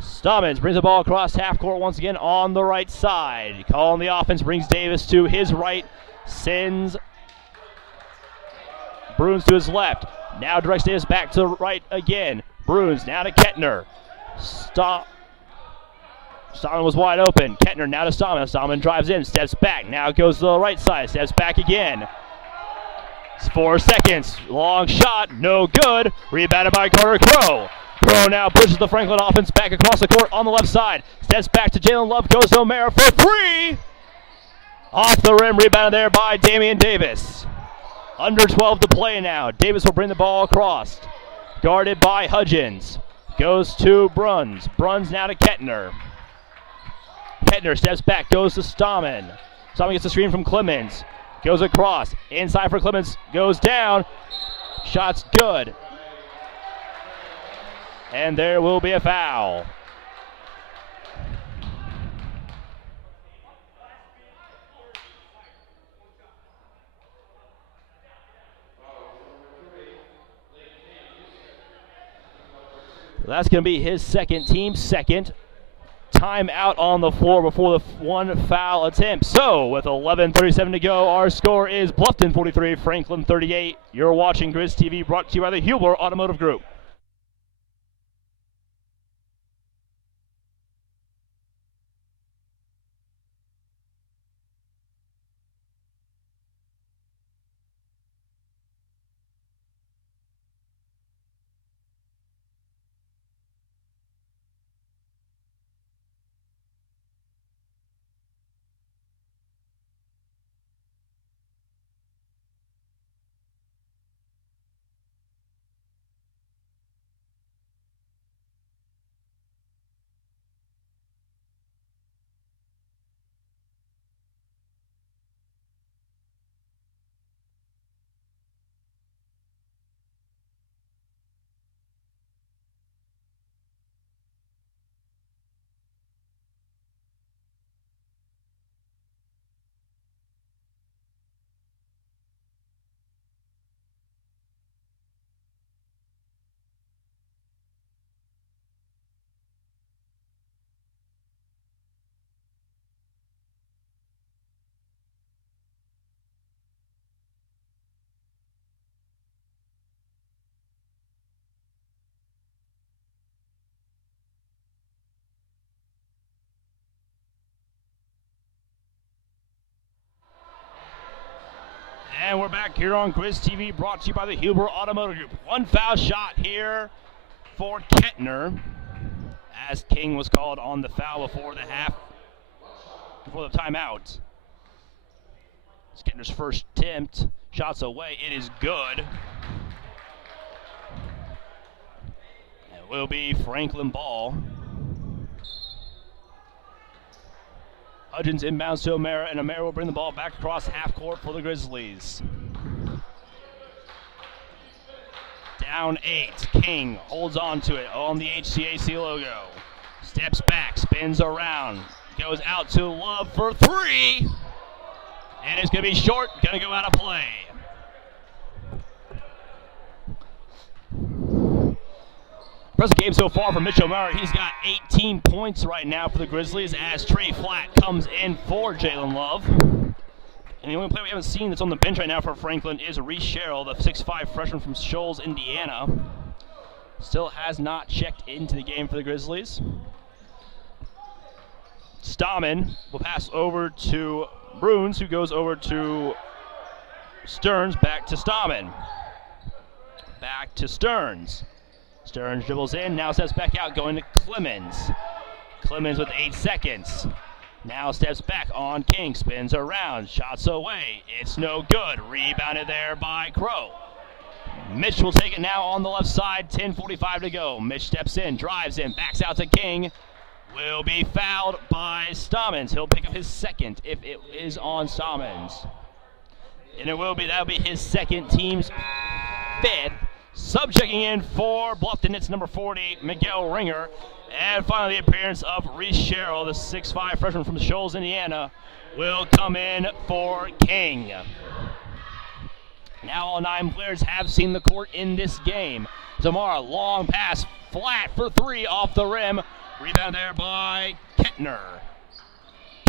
Stahlmann brings the ball across half court once again on the right side. Calling the offense, brings Davis to his right, sends Bruns to his left. Now directs Davis back to the right again. Bruns now to Kettner. Stahlmann was wide open. Kettner now to Stahlmann. Stahlmann drives in, steps back. Now goes to the right side, steps back again. It's 4 seconds. Long shot, no good. Rebounded by Carter Crow. Crow now pushes the Franklin offense back across the court on the left side. Steps back to Jalen Love, goes to O'Mara for three. Off the rim, rebounded there by Damian Davis. Under 12 to play now. Davis will bring the ball across. Guarded by Hudgens. Goes to Bruns. Bruns now to Kettner. Kettner steps back, goes to Stahlmann. Stahlmann gets a screen from Clemens. Goes across. Inside for Clemens. Goes down. Shot's good. And there will be a foul. That's going to be his second, team second. Timeout on the floor before the one foul attempt. So, with 11:37 to go, our score is Bluffton 43, Franklin 38. You're watching Grizz TV, brought to you by the Hubler Automotive Group. And we're back here on Grizz TV, brought to you by the Huber Automotive Group. One foul shot here for Kettner, as King was called on the foul before the timeout. It's Kettner's first attempt. Shots away. It is good. It will be Franklin ball. Hudgens inbounds to O'Mara, and O'Mara will bring the ball back across half court for the Grizzlies. Down 8. King holds on to it on the HCAC logo. Steps back, spins around, goes out to Love for 3. And it's going to be short, going to go out of play. Impressive game so far from Mitch O'mara. He's got 18 points right now for the Grizzlies as Trey Flatt comes in for Jalen Love. And the only player we haven't seen that's on the bench right now for Franklin is Reese Sherrill, the 6'5 freshman from Shoals, Indiana. Still has not checked into the game for the Grizzlies. Stahlmann will pass over to Bruins, who goes over to Stearns, back to Stahlmann. Back to Stearns. Stearns dribbles in, now steps back out, going to Clemens. Clemens with 8 seconds. Now steps back on King, spins around, shots away. It's no good. Rebounded there by Crow. Mitch will take it now on the left side, 10:45 to go. Mitch steps in, drives in, backs out to King. Will be fouled by Stahlmann. He'll pick up his second if it is on Stahlmann. And that'll be his second, team's 5th. Sub-checking in for Bluffton, it's number 40, Miguel Ringer. And finally, the appearance of Reese Sherrill, the 6'5 freshman from Shoals, Indiana, will come in for King. Now all 9 players have seen the court in this game. O'Mara, long pass, flat for 3 off the rim. Rebound there by Kettner.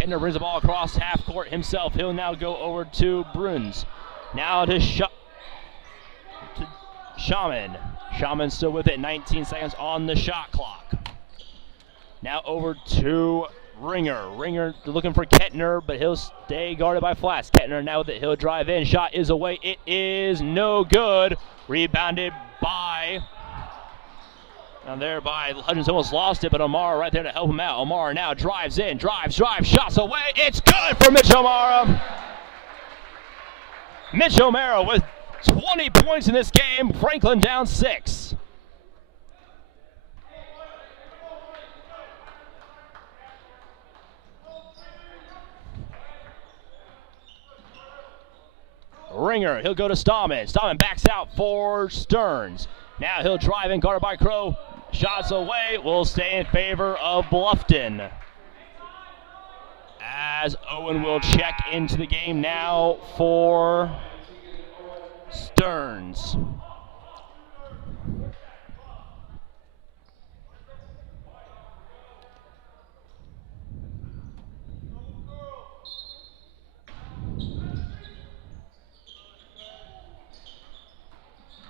Kettner brings the ball across half court himself. He'll now go over to Bruns. Now to Shaman. Shaman still with it, 19 seconds on the shot clock. Now over to Ringer. Ringer looking for Kettner, but he'll stay guarded by Flats. Kettner now with it, he'll drive in. Shot is away. It is no good. Rebounded by... Now there by Hudgens, almost lost it, but O'Mara right there to help him out. O'Mara now drives in, drives, shots away. It's good for Mitch O'Mara. Mitch O'Mara with 20 points in this game. Franklin down 6. Ringer, he'll go to Stahlmann. Stahlmann backs out for Stearns. Now he'll drive in, guarded by Crow. Shots away, will stay in favor of Bluffton. As Owen will check into the game now for Stearns.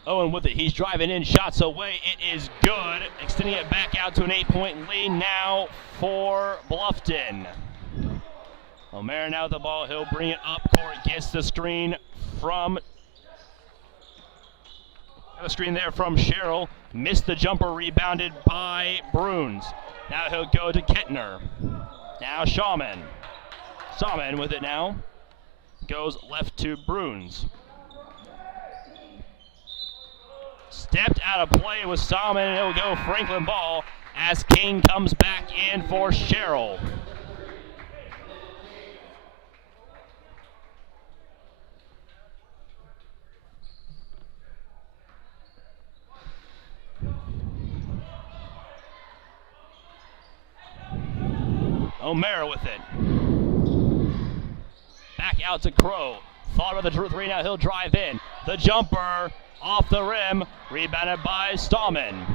Owen with it, he's driving in, shots away, it is good. Extending it back out to an 8-point lead now for Bluffton. O'Mara now with the ball, he'll bring it up court, gets the screen there from Sherrill. Missed the jumper, rebounded by Bruns. Now he'll go to Kettner. Now Shawman. Shawman with it now. Goes left to Bruns. Stepped out of play with Stahlmann, and it'll go Franklin ball as King comes back in for Sherrill. O'Mara with it. Back out to Crow. Thought about the 3 now, he'll drive in. The jumper off the rim, rebounded by Stahlmann.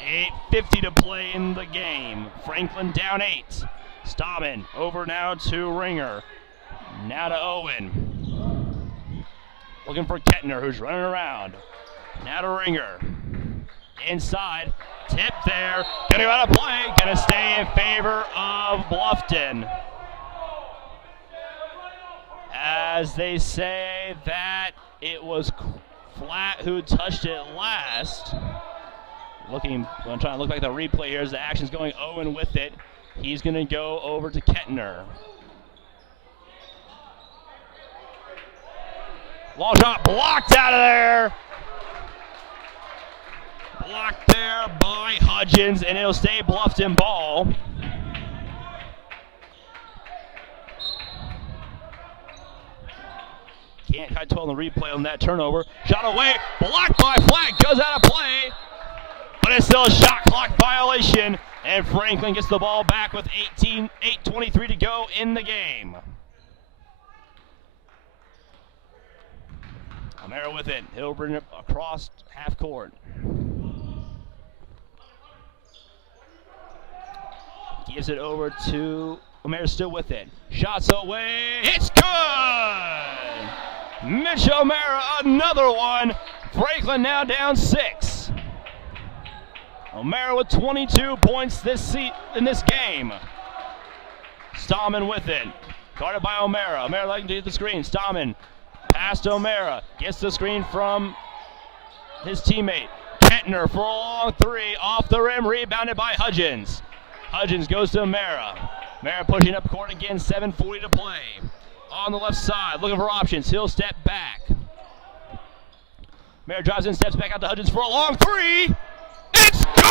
8:50 to play in the game. Franklin down 8. Stahlmann over now to Ringer. Now to Owen. Looking for Kettner, who's running around. Now to Ringer. Inside, tip there. Gonna go out of play, gonna stay in favor of Bluffton. As they say, say that it was Flat who touched it last. I'm trying to look like the replay here as the action's going Owen with it. He's going to go over to Kettner. Long shot blocked out of there. Blocked there by Hudgens, and it'll stay Bluffton ball. Can't quite tell on the replay on that turnover. Shot away, blocked by Flat, goes out of play. But it's still a shot clock violation, and Franklin gets the ball back with 8:23 to go in the game. O'Mara with it. He'll bring it across half court. Gives it over to O'Mara, still with it. Shots away. It's good! Mitch O'Mara, another one. Franklin now down 6. O'Mara with 22 points in this game. Stahlmann with it. Guarded by O'Mara. O'Mara liking to get the screen. Stahlmann past O'Mara. Gets the screen from his teammate. Kettner for a long 3. Off the rim. Rebounded by Hudgens. Hudgens goes to O'Mara. O'Mara pushing up court again. 7:40 to play. On the left side. Looking for options. He'll step back. O'Mara drives in. Steps back out to Hudgens for a long 3. It's good!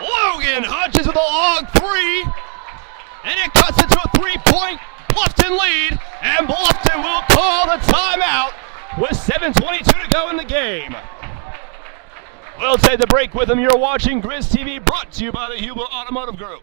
Logan Hudgens with a long 3. And it cuts into a 3-point Bluffton lead. And Bluffton will call the timeout with 7:22 to go in the game. We'll take the break with them. You're watching Grizz TV, brought to you by the Hubler Automotive Group.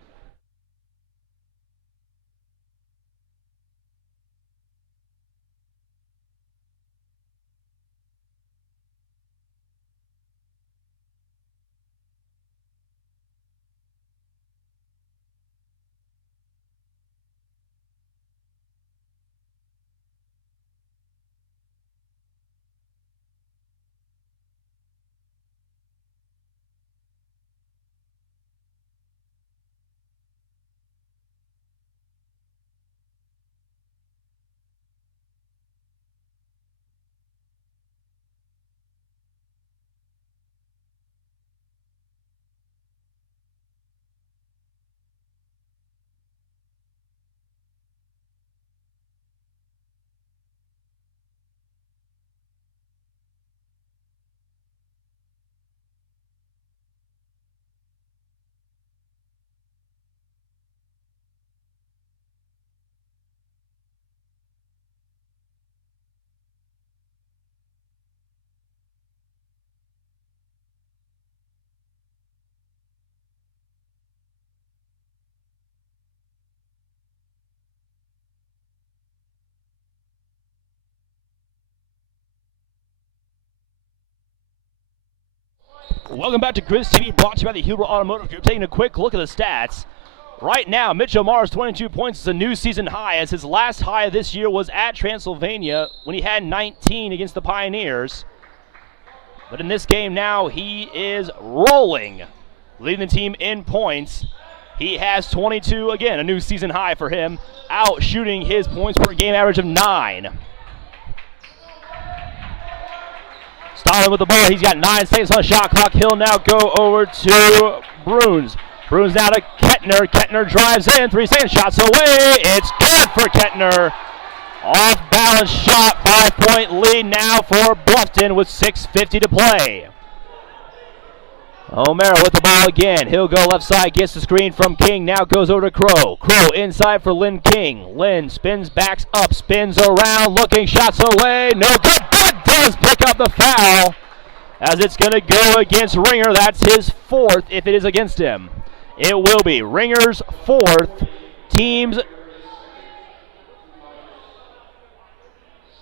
Welcome back to Grizz TV, brought to you by the Hubler Automotive Group. Taking a quick look at the stats. Right now, Mitch O'Mara's 22 points is a new season high, as his last high of this year was at Transylvania when he had 19 against the Pioneers. But in this game now, he is rolling, leading the team in points. He has 22, again, a new season high for him, out shooting his points per game average of 9. Stahlmann with the ball. He's got 9 seconds on the shot clock. He'll now go over to Bruns. Bruns now to Kettner. Kettner drives in. 3 seconds. Shots away. It's good for Kettner. Off balance shot. 5-point lead now for Bluffton with 6:50 to play. O'Mara with the ball again. He'll go left side. Gets the screen from King. Now goes over to Crow. Crow inside for Lynn King. Lynn spins, backs up, spins around, looking, shots away. No good. But does pick up the foul, as it's going to go against Ringer. That's his 4th if it is against him. It will be Ringer's 4th. Team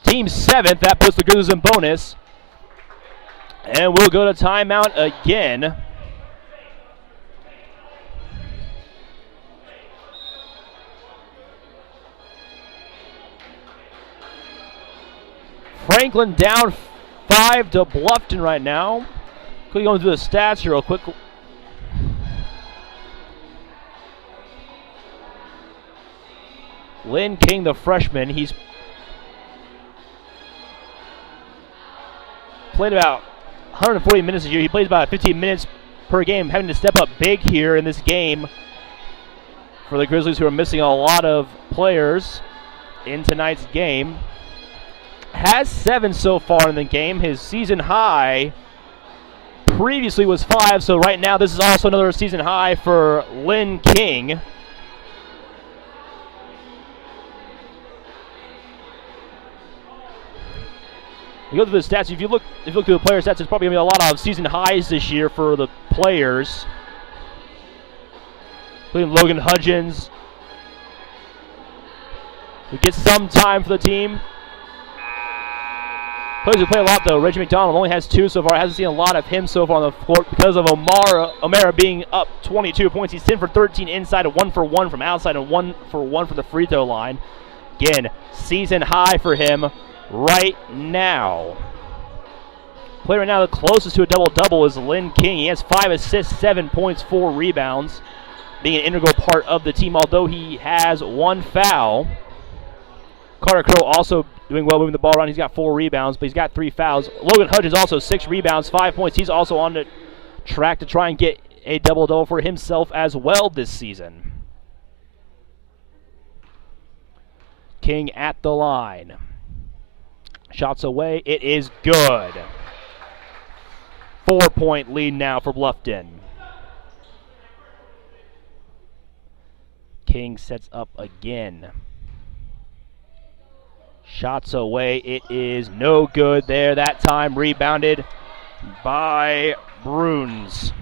7th. That puts the Grizzlies in bonus. And we'll go to timeout again. Franklin down 5 to Bluffton right now. Quickly going through the stats here real quick. Lynn King, the freshman, he's played about 140 minutes a year. He plays about 15 minutes per game, having to step up big here in this game for the Grizzlies, who are missing a lot of players in tonight's game. Has 7 so far in the game. His season high previously was 5, so right now this is also another season high for Lynn King. You go through the stats. If you look through the player stats, there's probably going to be a lot of season highs this year for the players, including Logan Hudgens, who gets some time for the team. Players who play a lot, though. Reggie McDonald only has 2 so far. Hasn't seen a lot of him so far on the court because of O'Mara being up 22 points. He's 10 for 13 inside, and 1 for 1 from outside, and 1 for 1 from the free throw line. Again, season high for him right now. Player right now the closest to a double-double is Lynn King. He has 5 assists, 7 points, 4 rebounds, being an integral part of the team, although he has 1 foul. Carter Crow also doing well moving the ball around. He's got 4 rebounds, but he's got 3 fouls. Logan Hudgens also 6 rebounds, 5 points. He's also on the track to try and get a double-double for himself as well this season. King at the line. Shots away. It is good. 4-point lead now for Bluffton. King sets up again. Shots away. It is no good there. That time rebounded by Bruns.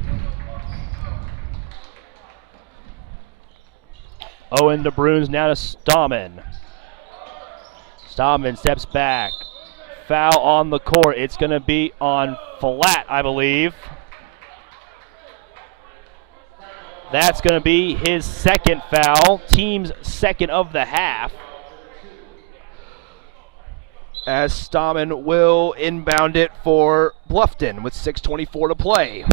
Owen to Bruns, now to Stahlmann. Stahlmann steps back. Foul on the court. It's going to be on Flat, I believe. That's going to be his 2nd foul, team's 2nd of the half, as Stahlmann will inbound it for Bluffton with 6:24 to play.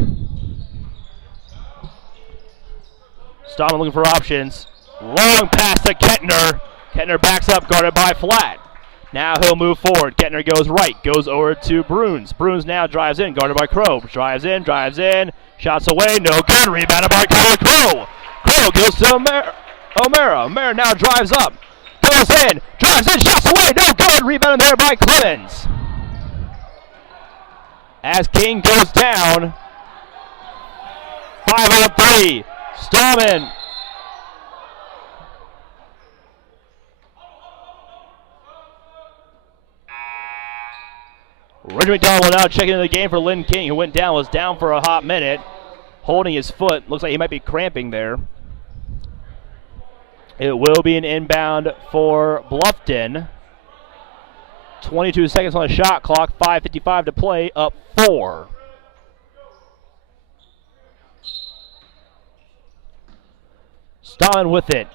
Stahlmann looking for options. Long pass to Kettner. Kettner backs up, guarded by Flat. Now he'll move forward. Kettner goes right, goes over to Bruns. Bruns now drives in, guarded by Crow. Drives in. Shots away, no good. Rebounded by Crow. Crow goes to O'Mara. O'Mara now drives up. Goes in, drives in, shots away, no good. Rebounded there by Clemens. As King goes down, 5-on-3. Stahlmann. Reggie McDonald now checking into the game for Lynn King, who was down for a hot minute, holding his foot. Looks like he might be cramping there. It will be an inbound for Bluffton. 22 seconds on the shot clock, 5:55 to play, up 4. Stahlmann with it.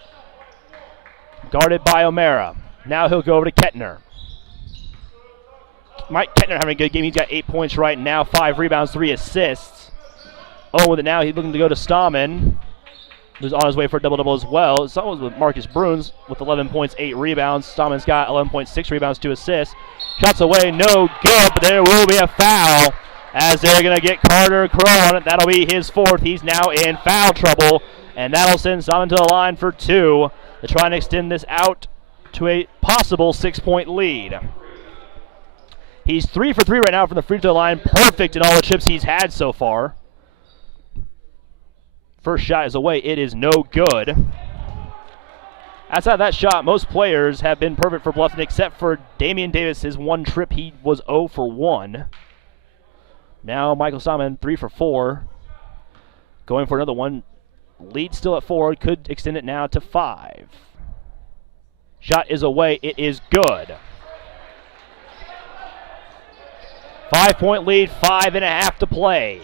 Guarded by O'Mara. Now he'll go over to Kettner. Mike Kettner having a good game. He's got 8 points right now, 5 rebounds, 3 assists. Oh, with it now, he's looking to go to Stahlmann, who's on his way for a double-double as well. Stahlmann's with Marcus Bruns with 11 points, 8 rebounds. Stahlmann's got 11.6 rebounds, 2 assists. Shots away, no good, but there will be a foul as they're going to get Carter Crow on it. That'll be his 4th. He's now in foul trouble, and that'll send Stahlmann to the line for 2 to try and extend this out to a possible 6-point lead. He's 3 for 3 right now from the free throw line. Perfect in all the chips he's had so far. First shot is away. It is no good. Outside of that shot, most players have been perfect for Bluffton except for Damian Davis. His 1 trip, he was 0 for 1. Now Michael Stahlmann 3 for 4. Going for another one. Lead still at 4. Could extend it now to 5. Shot is away. It is good. 5-point lead, 5.5 to play.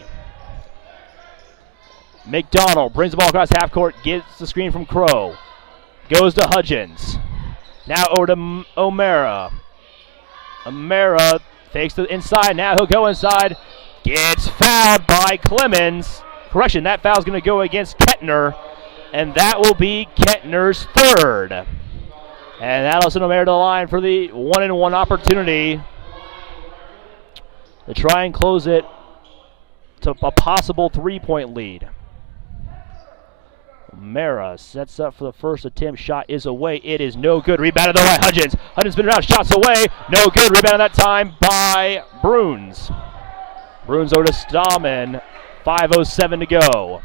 McDonald brings the ball across half court, gets the screen from Crow. Goes to Hudgens. Now over to O'Mara. O'Mara fakes the inside. Now he'll go inside. Gets fouled by Clemens. Correction, that foul's going to go against Kettner, and that will be Kettner's 3rd. And that'll send O'Mara to the line for the 1-and-1 opportunity to try and close it to a possible 3-point lead. O'Mara sets up for the first attempt. Shot is away. It is no good. Rebounded though by Hudgens. Hudgens spin around. Shots away. No good. Rebounded that time by Bruns. Bruns over to Stahlmann. 5:07 to go.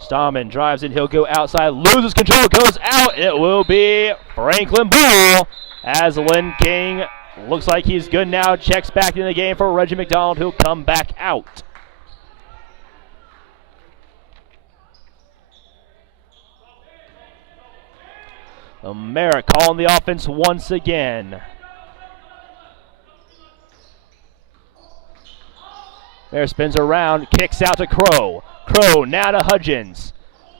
Stahlmann drives in. He'll go outside. Loses control. Goes out. It will be Franklin Bull as Lynn King looks like he's good now. Checks back in the game for Reggie McDonald, who'll come back out. O'Mara calling the offense once again. O'Mara spins around, kicks out to Crow. Crow now to Hudgens.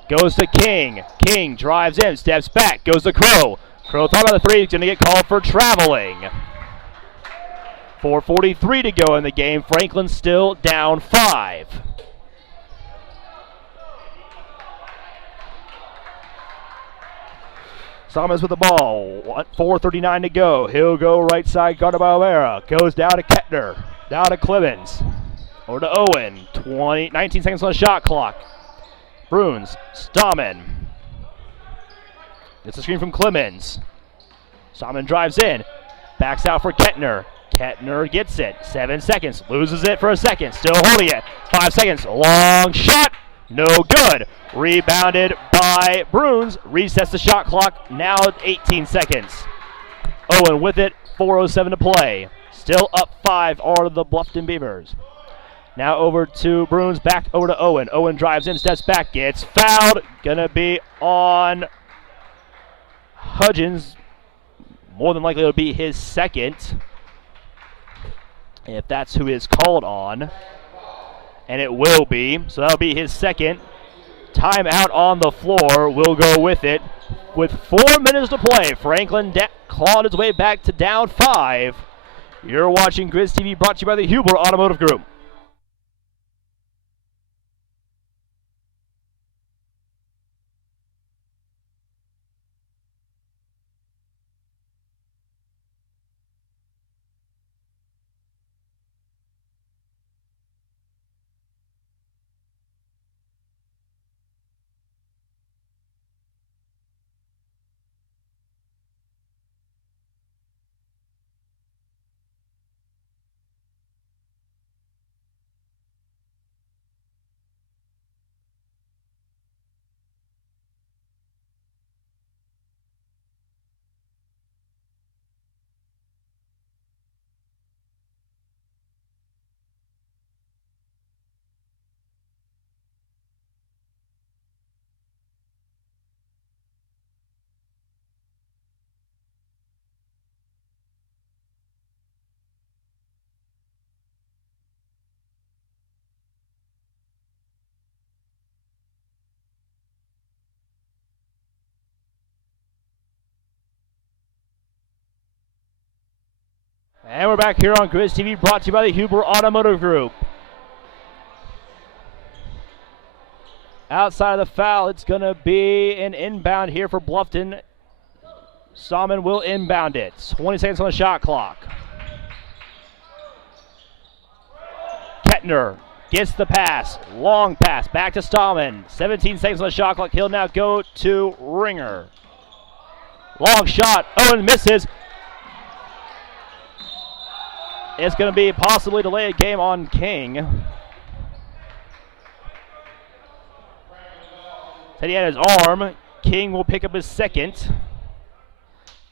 Goes to King. King drives in, steps back, goes to Crow. Crow thought about the three, he's going to get called for traveling. 4:43 to go in the game. Franklin still down 5. Stahlmann with the ball. 4:39 to go. He'll go right side, guarded by O'Mara. Goes down to Kettner. Down to Clemens. Over to Owen. 19 seconds on the shot clock. Bruns. Stahlmann. Gets a screen from Clemens. Stahlmann drives in. Backs out for Kettner. Kettner gets it. 7 seconds. Loses it for a second. Still holding it. 5 seconds. Long shot. No good. Rebounded by Bruns. Resets the shot clock. Now 18 seconds. Owen with it. 4:07 to play. Still up 5 are the Bluffton Beavers. Now over to Bruns. Back over to Owen. Owen drives in. Steps back. Gets fouled. Gonna be on Hudgens. More than likely it'll be his second, if that's who is called on. And it will be. So that'll be his second. Timeout on the floor. We'll go with it. With 4 minutes to play, Franklin clawed his way back to down 5. You're watching Grizz TV, brought to you by the Huber Automotive Group. And we're back here on Grizz TV, brought to you by the Huber Automotive Group. Outside of the foul, it's going to be an inbound here for Bluffton. Stahlmann will inbound it. 20 seconds on the shot clock. Kettner gets the pass. Long pass. Back to Stahlmann. 17 seconds on the shot clock. He'll now go to Ringer. Long shot. Owen misses. It's going to be possibly delay a game on King. Said he had his arm. King will pick up his second.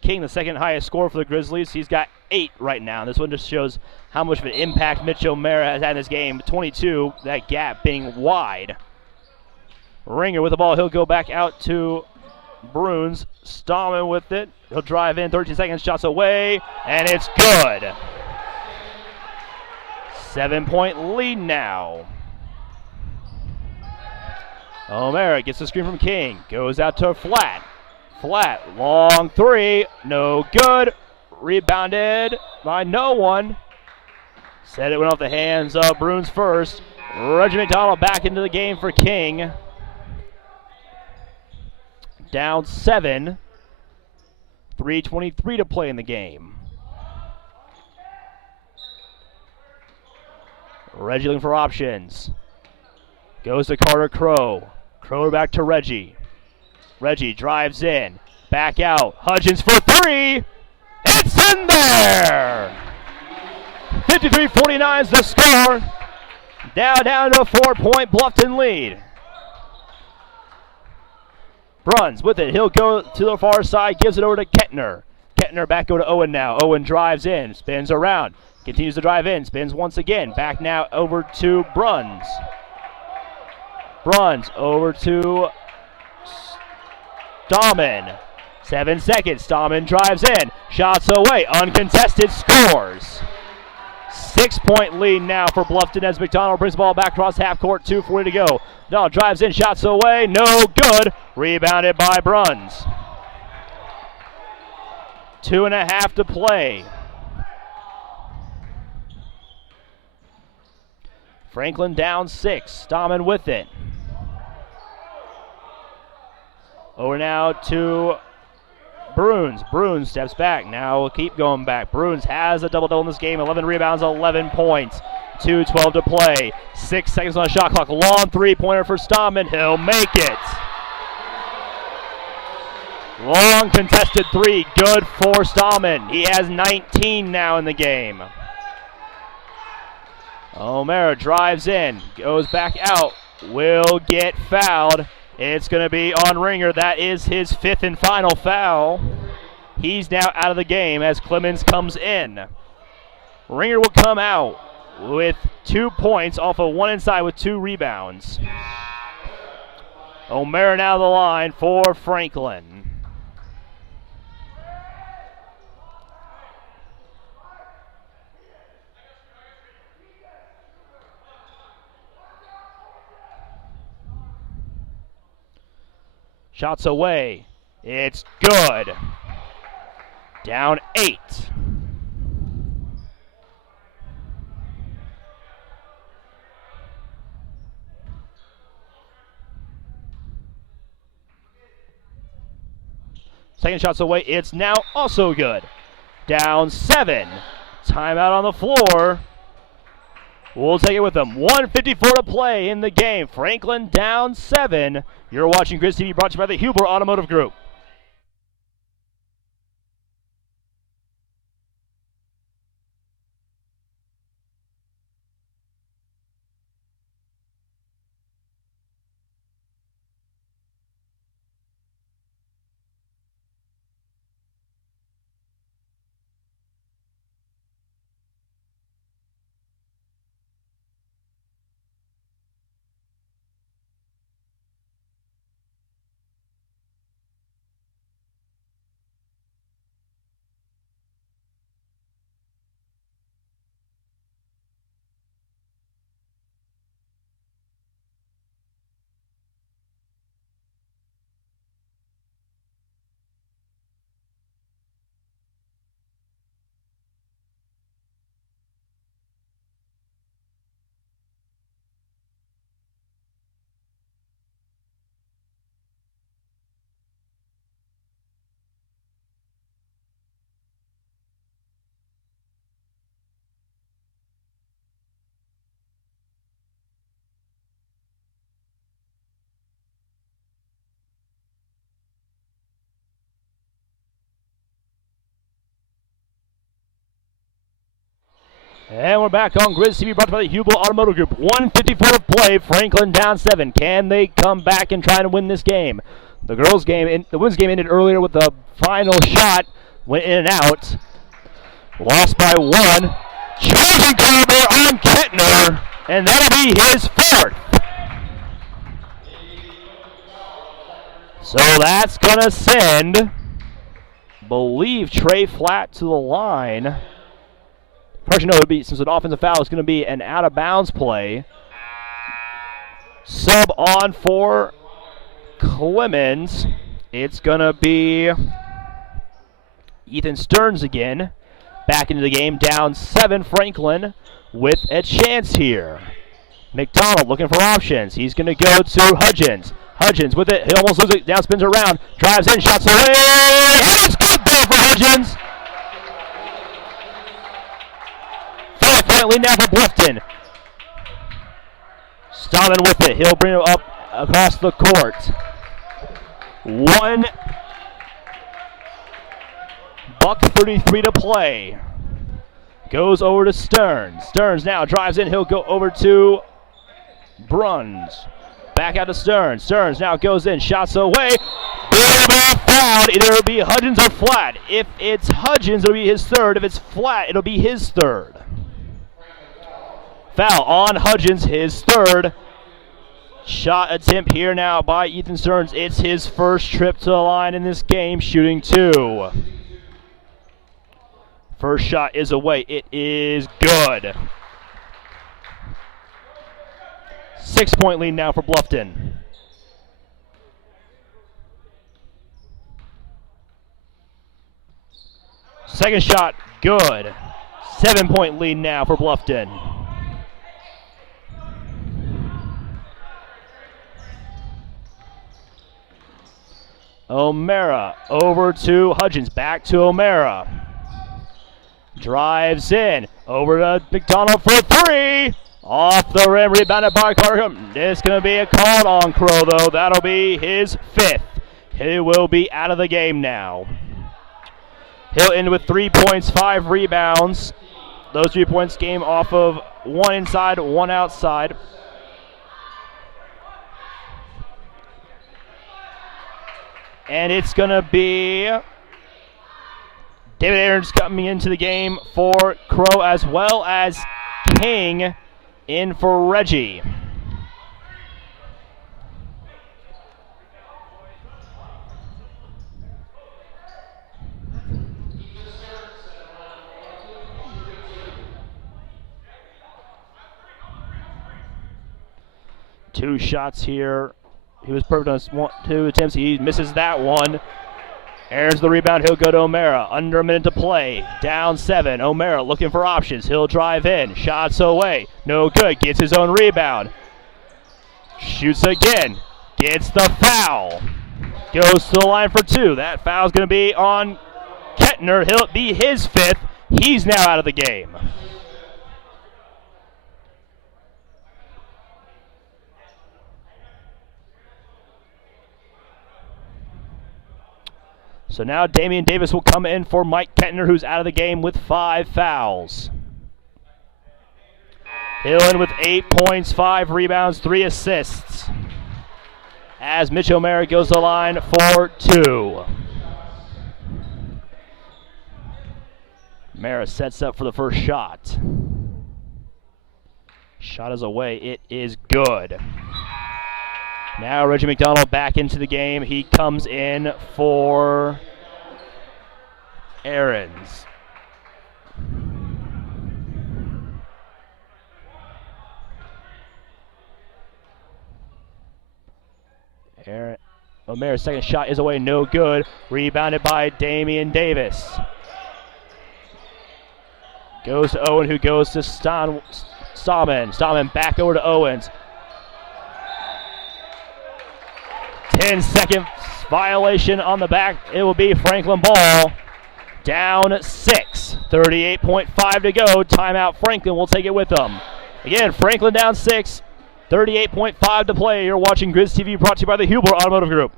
King, the second highest scorer for the Grizzlies. He's got 8 right now. This one just shows how much of an impact Mitch O'Mara has had in this game. 22, that gap being wide. Ringer with the ball. He'll go back out to Bruns. Stahlmann with it. He'll drive in. 13 seconds. Shots away. And it's good. 7-point lead now. O'Mara gets the screen from King. Goes out to Flat. Flat. Long three. No good. Rebounded by no one. Said it went off the hands of Bruns first. Reggie McDonald back into the game for King. Down 7. 3:23 to play in the game. Reggie looking for options. Goes to Carter Crow. Crow back to Reggie. Reggie drives in. Back out. Hudgens for three. It's in there! 53-49 is the score. Down to a 4-point Bluffton lead. Bruns with it. He'll go to the far side. Gives it over to Kettner. Kettner back over to Owen now. Owen drives in. Spins around. Continues to drive in. Spins once again. Back now over to Bruns. Bruns over to Stahlmann. 7 seconds. Stahlmann drives in. Shots away. Uncontested. Scores. 6-point lead now for Bluffton as McDonald brings the ball back across half court. 2:40 to go. McDonald drives in. Shots away. No good. Rebounded by Bruns. 2.5 to play. Franklin down 6. Stahlmann with it. Over now to Bruns. Bruns steps back. Now we'll keep going back. Bruns has a double-double in this game. 11 rebounds, 11 points. 2:12 to play. 6 seconds on the shot clock. Long three-pointer for Stahlmann. He'll make it. Long contested three. Good for Stahlmann. He has 19 now in the game. O'Mara drives in. Goes back out. Will get fouled. It's going to be on Ringer. That is his 5th and final foul. He's now out of the game as Clemens comes in. Ringer will come out with 2 points off of one inside with 2 rebounds. O'Mara now the line for Franklin. Shots away. It's good. Down 8. Second shot's away. It's now also good. Down 7. Timeout on the floor. We'll take it with them. 1:54 to play in the game. Franklin down 7. You're watching Grizz TV, brought to you by the Hubler Automotive Group. And we're back on Grizz TV, brought to you by the Hubler Automotive Group. 1:54 to play. Franklin down 7. Can they come back and try to win this game? The women's game ended earlier with the final shot. Went in and out. Lost by 1. Charging cover on Kettner, and that'll be his 4th. So that's going to send, believe, Trey Flatt to the line. Pressure, no, it would be, since an offensive foul is going to be an out-of-bounds play. Sub on for Clemens. It's going to be Ethan Stearns again. Back into the game, down 7. Franklin with a chance here. McDonald looking for options. He's going to go to Hudgens. Hudgens with it. He almost loses it. Down, spins around. Drives in. Shots away. And it's good for Hudgens. 5-point lead now for Bluffton. Stahlmann with it. He'll bring it up across the court. 1:33 to play. Goes over to Stearns. Stearns now drives in. He'll go over to Bruns. Back out to Stearns. Stearns now goes in. Shots away. Fouled. Either it'll be Hudgens or flat. If it's Hudgens, it'll be his third. If it's flat, it'll be his third. Foul on Hudgens, his third. Shot attempt here now by Ethan Stearns. It's his first trip to the line in this game, shooting 2. First shot is away. It is good. 6-point lead now for Bluffton. Second shot, good. 7-point lead now for Bluffton. O'Mara over to Hudgens. Back to O'Mara. Drives in. Over to McDonald for 3. Off the rim. Rebounded by Carter. It's going to be a call on Crow, though. That'll be his 5th. He will be out of the game now. He'll end with 3 points, 5 rebounds. Those 3 points came off of 1 inside, 1 outside. And it's going to be David Aarons coming into the game for Crow, as well as King in for Reggie. Two shots here. He was perfect on 2 attempts. He misses that one. Aaron's the rebound. He'll go to O'Mara. Under a minute to play. Down 7. O'Mara looking for options. He'll drive in. Shots away. No good. Gets his own rebound. Shoots again. Gets the foul. Goes to the line for 2. That foul's going to be on Kettner. He'll be his 5th. He's now out of the game. So now Damian Davis will come in for Mike Kettner, who's out of the game with 5 fouls. He'll end with 8 points, 5 rebounds, 3 assists. As Mitch O'Mara goes to the line for 2. O'Mara sets up for the first shot. Shot is away. It is good. Now Reggie McDonald back into the game. He comes in for Aarons. O'Mara's second shot is away, no good. Rebounded by Damian Davis. Goes to Owen, who goes to Stahlmann. Stahlmann back over to Owens. 10-second violation on the back. It will be Franklin ball. Down 6. 38.5 to go. Timeout. Franklin will take it with them. Again, Franklin down 6. 38.5 to play. You're watching Grizz TV, brought to you by the Huber Automotive Group.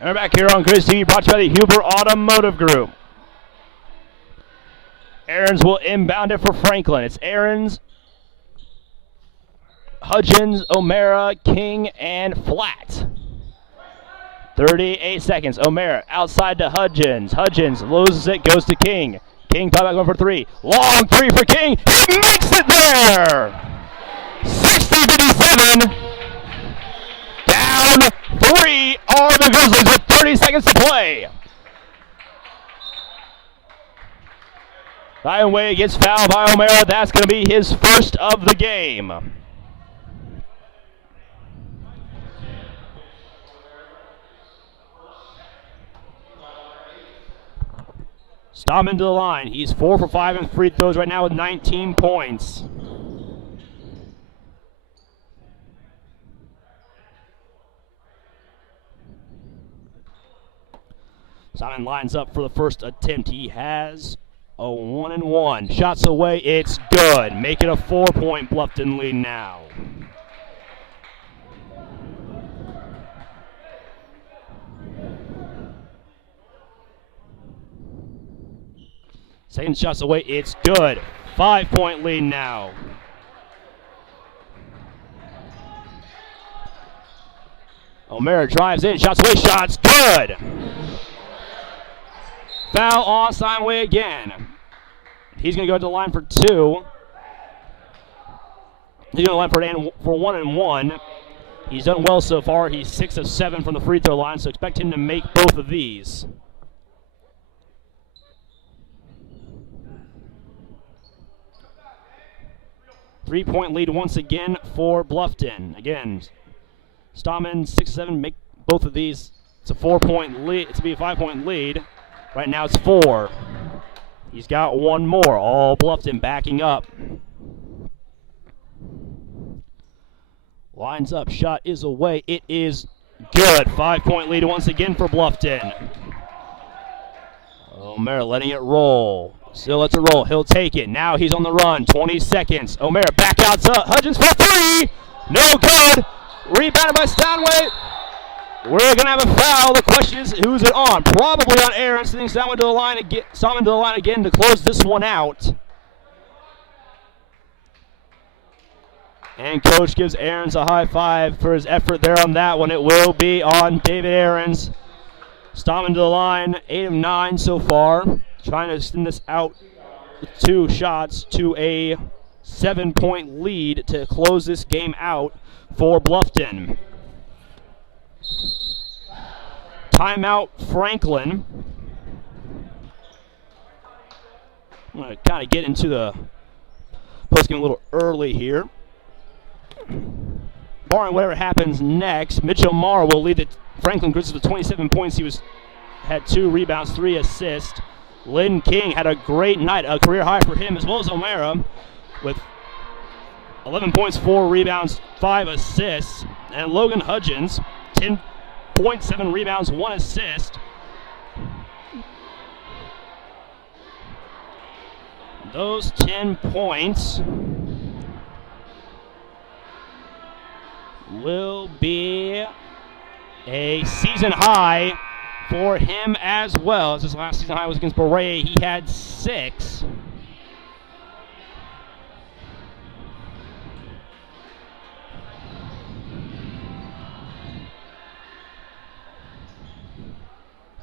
And we're back here on Grizz TV, brought to you by the Huber Automotive Group. Aarons will inbound it for Franklin. It's Aarons Hudgens, O'Mara, King, and Flat. 38 seconds. O'Mara outside to Hudgens. Hudgens loses it, goes to King. King thought about going for three. Long three for King. He makes it there! 60-57. Down three are the Grizzlies with 30 seconds to play. Ryan Wade gets fouled by O'Mara. That's going to be his first of the game. Stahlmann to the line. He's 4 for 5 in free throws right now with 19 points. Stahlmann lines up for the first attempt. He has a 1-and-1. Shots away. It's good. Make it a 4-point Bluffton lead now. Second shot's away. It's good. 5-point lead now. O'Mara drives in. Shots away. Shots good. Foul on Steinway again. He's going to go to the line for two. He's going to line for 1-and-1. He's done well so far. He's 6 of 7 from the free throw line, so expect him to make both of these. Three-point lead once again for Bluffton. Again, Stahlmann 6-7, make both of these. It's a 4-point lead. It's to be a 5-point lead. Right now it's 4. He's got one more. All Bluffton backing up. Lines up. Shot is away. It is good. 5-point lead once again for Bluffton. O'Mara letting it roll. Still lets it roll. He'll take it. Now he's on the run. 20 seconds. O'Mara back out to Hudgens for three. No good. Rebounded by Steinway. We're going to have a foul. The question is, who's it on? Probably on Aaron. Sending Stahlmann to the line again to close this one out. And coach gives Aarons a high five for his effort there on that one. It will be on David Aarons. Stahlmann to the line, 8 of 9 so far. Trying to extend this out with 2 shots to a 7-point lead to close this game out for Bluffton. Timeout Franklin. I'm going to kind of get into the postgame a little early here. Barring whatever happens next, Mitch O'mara will lead the Franklin Grizzlies with 27 points. He had 2 rebounds, 3 assists. Lynn King had a great night, a career high for him, as well as O'Mara with 11 points, 4 rebounds, 5 assists. And Logan Hudgens, 10.7 rebounds, 1 assist. Those 10 points will be a season high for him as well. As his last season high was against Beret, he had 6.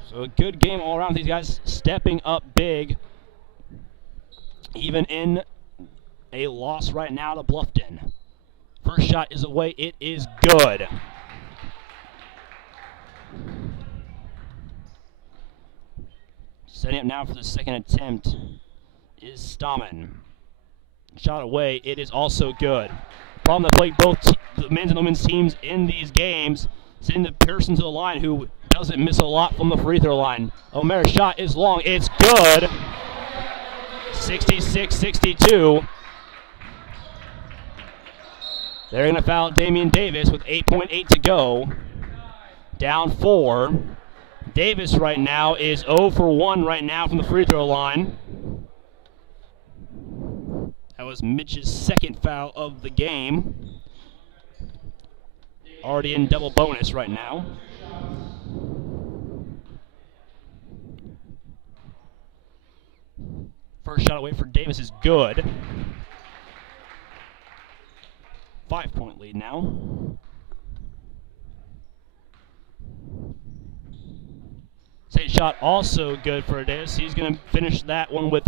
So a good game all around. These guys stepping up big, even in a loss right now to Bluffton. First shot is away. It is good. Setting up now for the second attempt is Stahlmann. Shot away. It is also good. Problem that plagued both the men's and women's teams in these games, sending the Pearson to the line, who doesn't miss a lot from the free throw line. O'Mara's shot is long. It's good. 66-62. They're going to foul Damian Davis with 8.8 to go. Down 4. Davis right now is 0 for 1 right now from the free throw line. That was Mitch's second foul of the game. Already in double bonus right now. First shot away for Davis is good. 5-point lead now. Second shot also good for Adair. He's going to finish that one with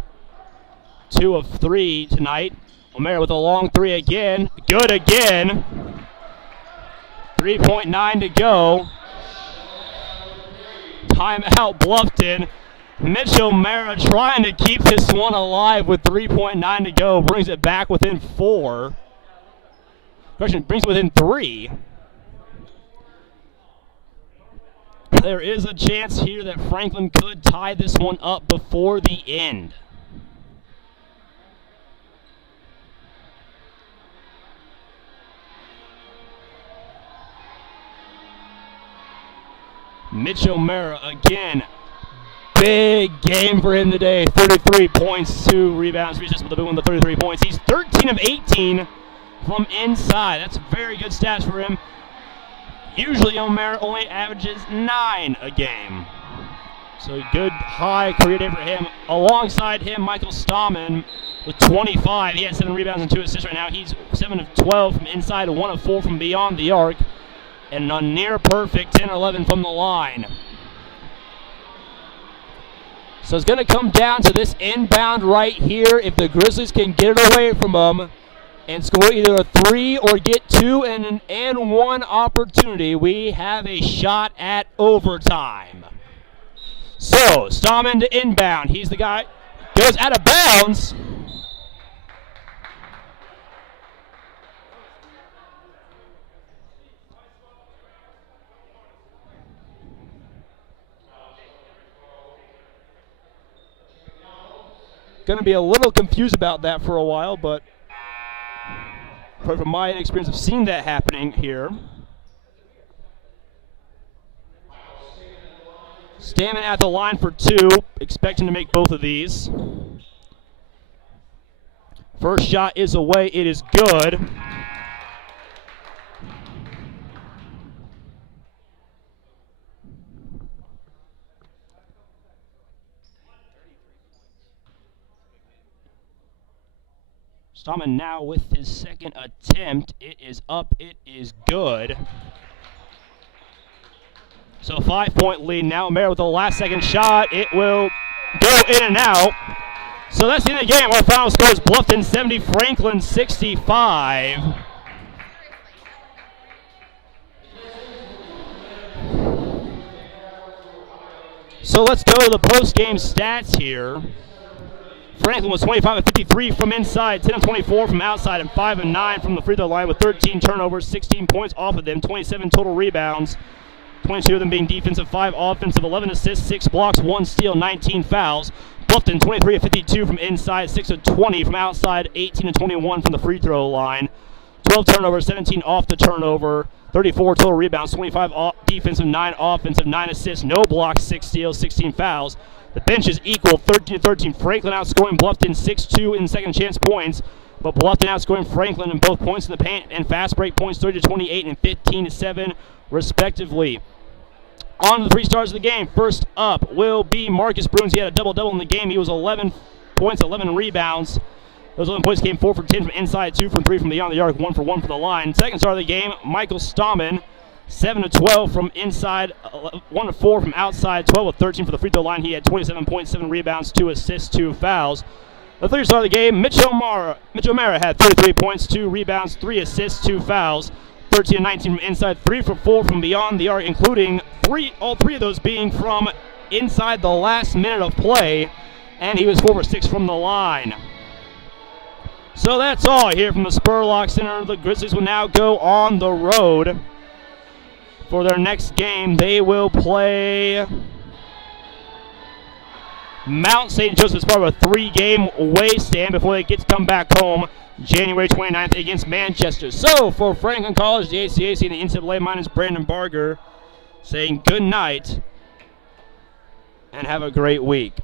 2 of 3 tonight. O'Mara with a long 3 again. Good again. 3.9 to go. Timeout Bluffton. Mitch O'Mara trying to keep this one alive with 3.9 to go. Brings it back within 4. Correction, brings it within 3. There is a chance here that Franklin could tie this one up before the end. Mitch O'Mara again. Big game for him today. 33 points, 2 rebounds, 3 assists with the boom, the 33 points. He's 13 of 18 from inside. That's very good stats for him. Usually O'Mara only averages 9 a game. So good high career day for him. Alongside him, Michael Stahlmann with 25. He had 7 rebounds and 2 assists right now. He's 7 of 12 from inside, 1 of 4 from beyond the arc. And a near perfect 10-11 from the line. So it's going to come down to this inbound right here. If the Grizzlies can get it away from them and score either a 3 or get 2 and an and 1 opportunity, we have a shot at overtime. So Stahlmann to inbound. He's the guy. Goes out of bounds. Going to be a little confused about that for a while, but from my experience of seeing that happening here. Stahlmann at the line for 2, expecting to make both of these. First shot is away. It is good. Stahlmann now with his second attempt. It is up. It is good. So 5-point lead now. O'Mara with the last second shot. It will go in and out. So that's the end of the game. Our final score is Bluffton 70, Franklin 65. So let's go to the post-game stats here. Franklin was 25 of 53 from inside, 10 of 24 from outside, and 5 of 9 from the free throw line with 13 turnovers, 16 points off of them, 27 total rebounds, 22 of them being defensive, 5 offensive, 11 assists, 6 blocks, 1 steal, 19 fouls. Bluffton 23 of 52 from inside, 6 of 20 from outside, 18 of 21 from the free throw line, 12 turnovers, 17 off the turnover, 34 total rebounds, 25 defensive, 9 offensive, 9 assists, no blocks, 6 steals, 16 fouls. The bench is equal, 13-13. Franklin outscoring Bluffton 6-2 in second chance points, but Bluffton outscoring Franklin in both points in the paint and fast break points 30-28 and 15-7 respectively. On to the 3 stars of the game. First up will be Marcus Bruins. He had a double-double in the game. He was 11 points, 11 rebounds. Those 11 points came 4 for 10 from inside, 2 from 3 from beyond the arc, 1 for 1 for the line. Second star of the game, Michael Stahlmann. 7 of 12 from inside, 1 of 4 from outside, 12 of 13 for the free throw line. He had 27 points, 7 rebounds, 2 assists, 2 fouls. The third star of the game, Mitch O'Mara. Mitch O'Mara had 33 points, 2 rebounds, 3 assists, 2 fouls. 13 of 19 from inside, 3 for 4 from beyond the arc, including all three of those being from inside the last minute of play. And he was 4 for 6 from the line. So that's all here from the Spurlock Center. The Grizzlies will now go on the road. For their next game, they will play Mount St. Joseph as part of a 3-game away stand before they get to come back home January 29th against Manchester. So for Franklin College, the ACAC, and the NCAA, mine is Brandon Barger saying good night and have a great week.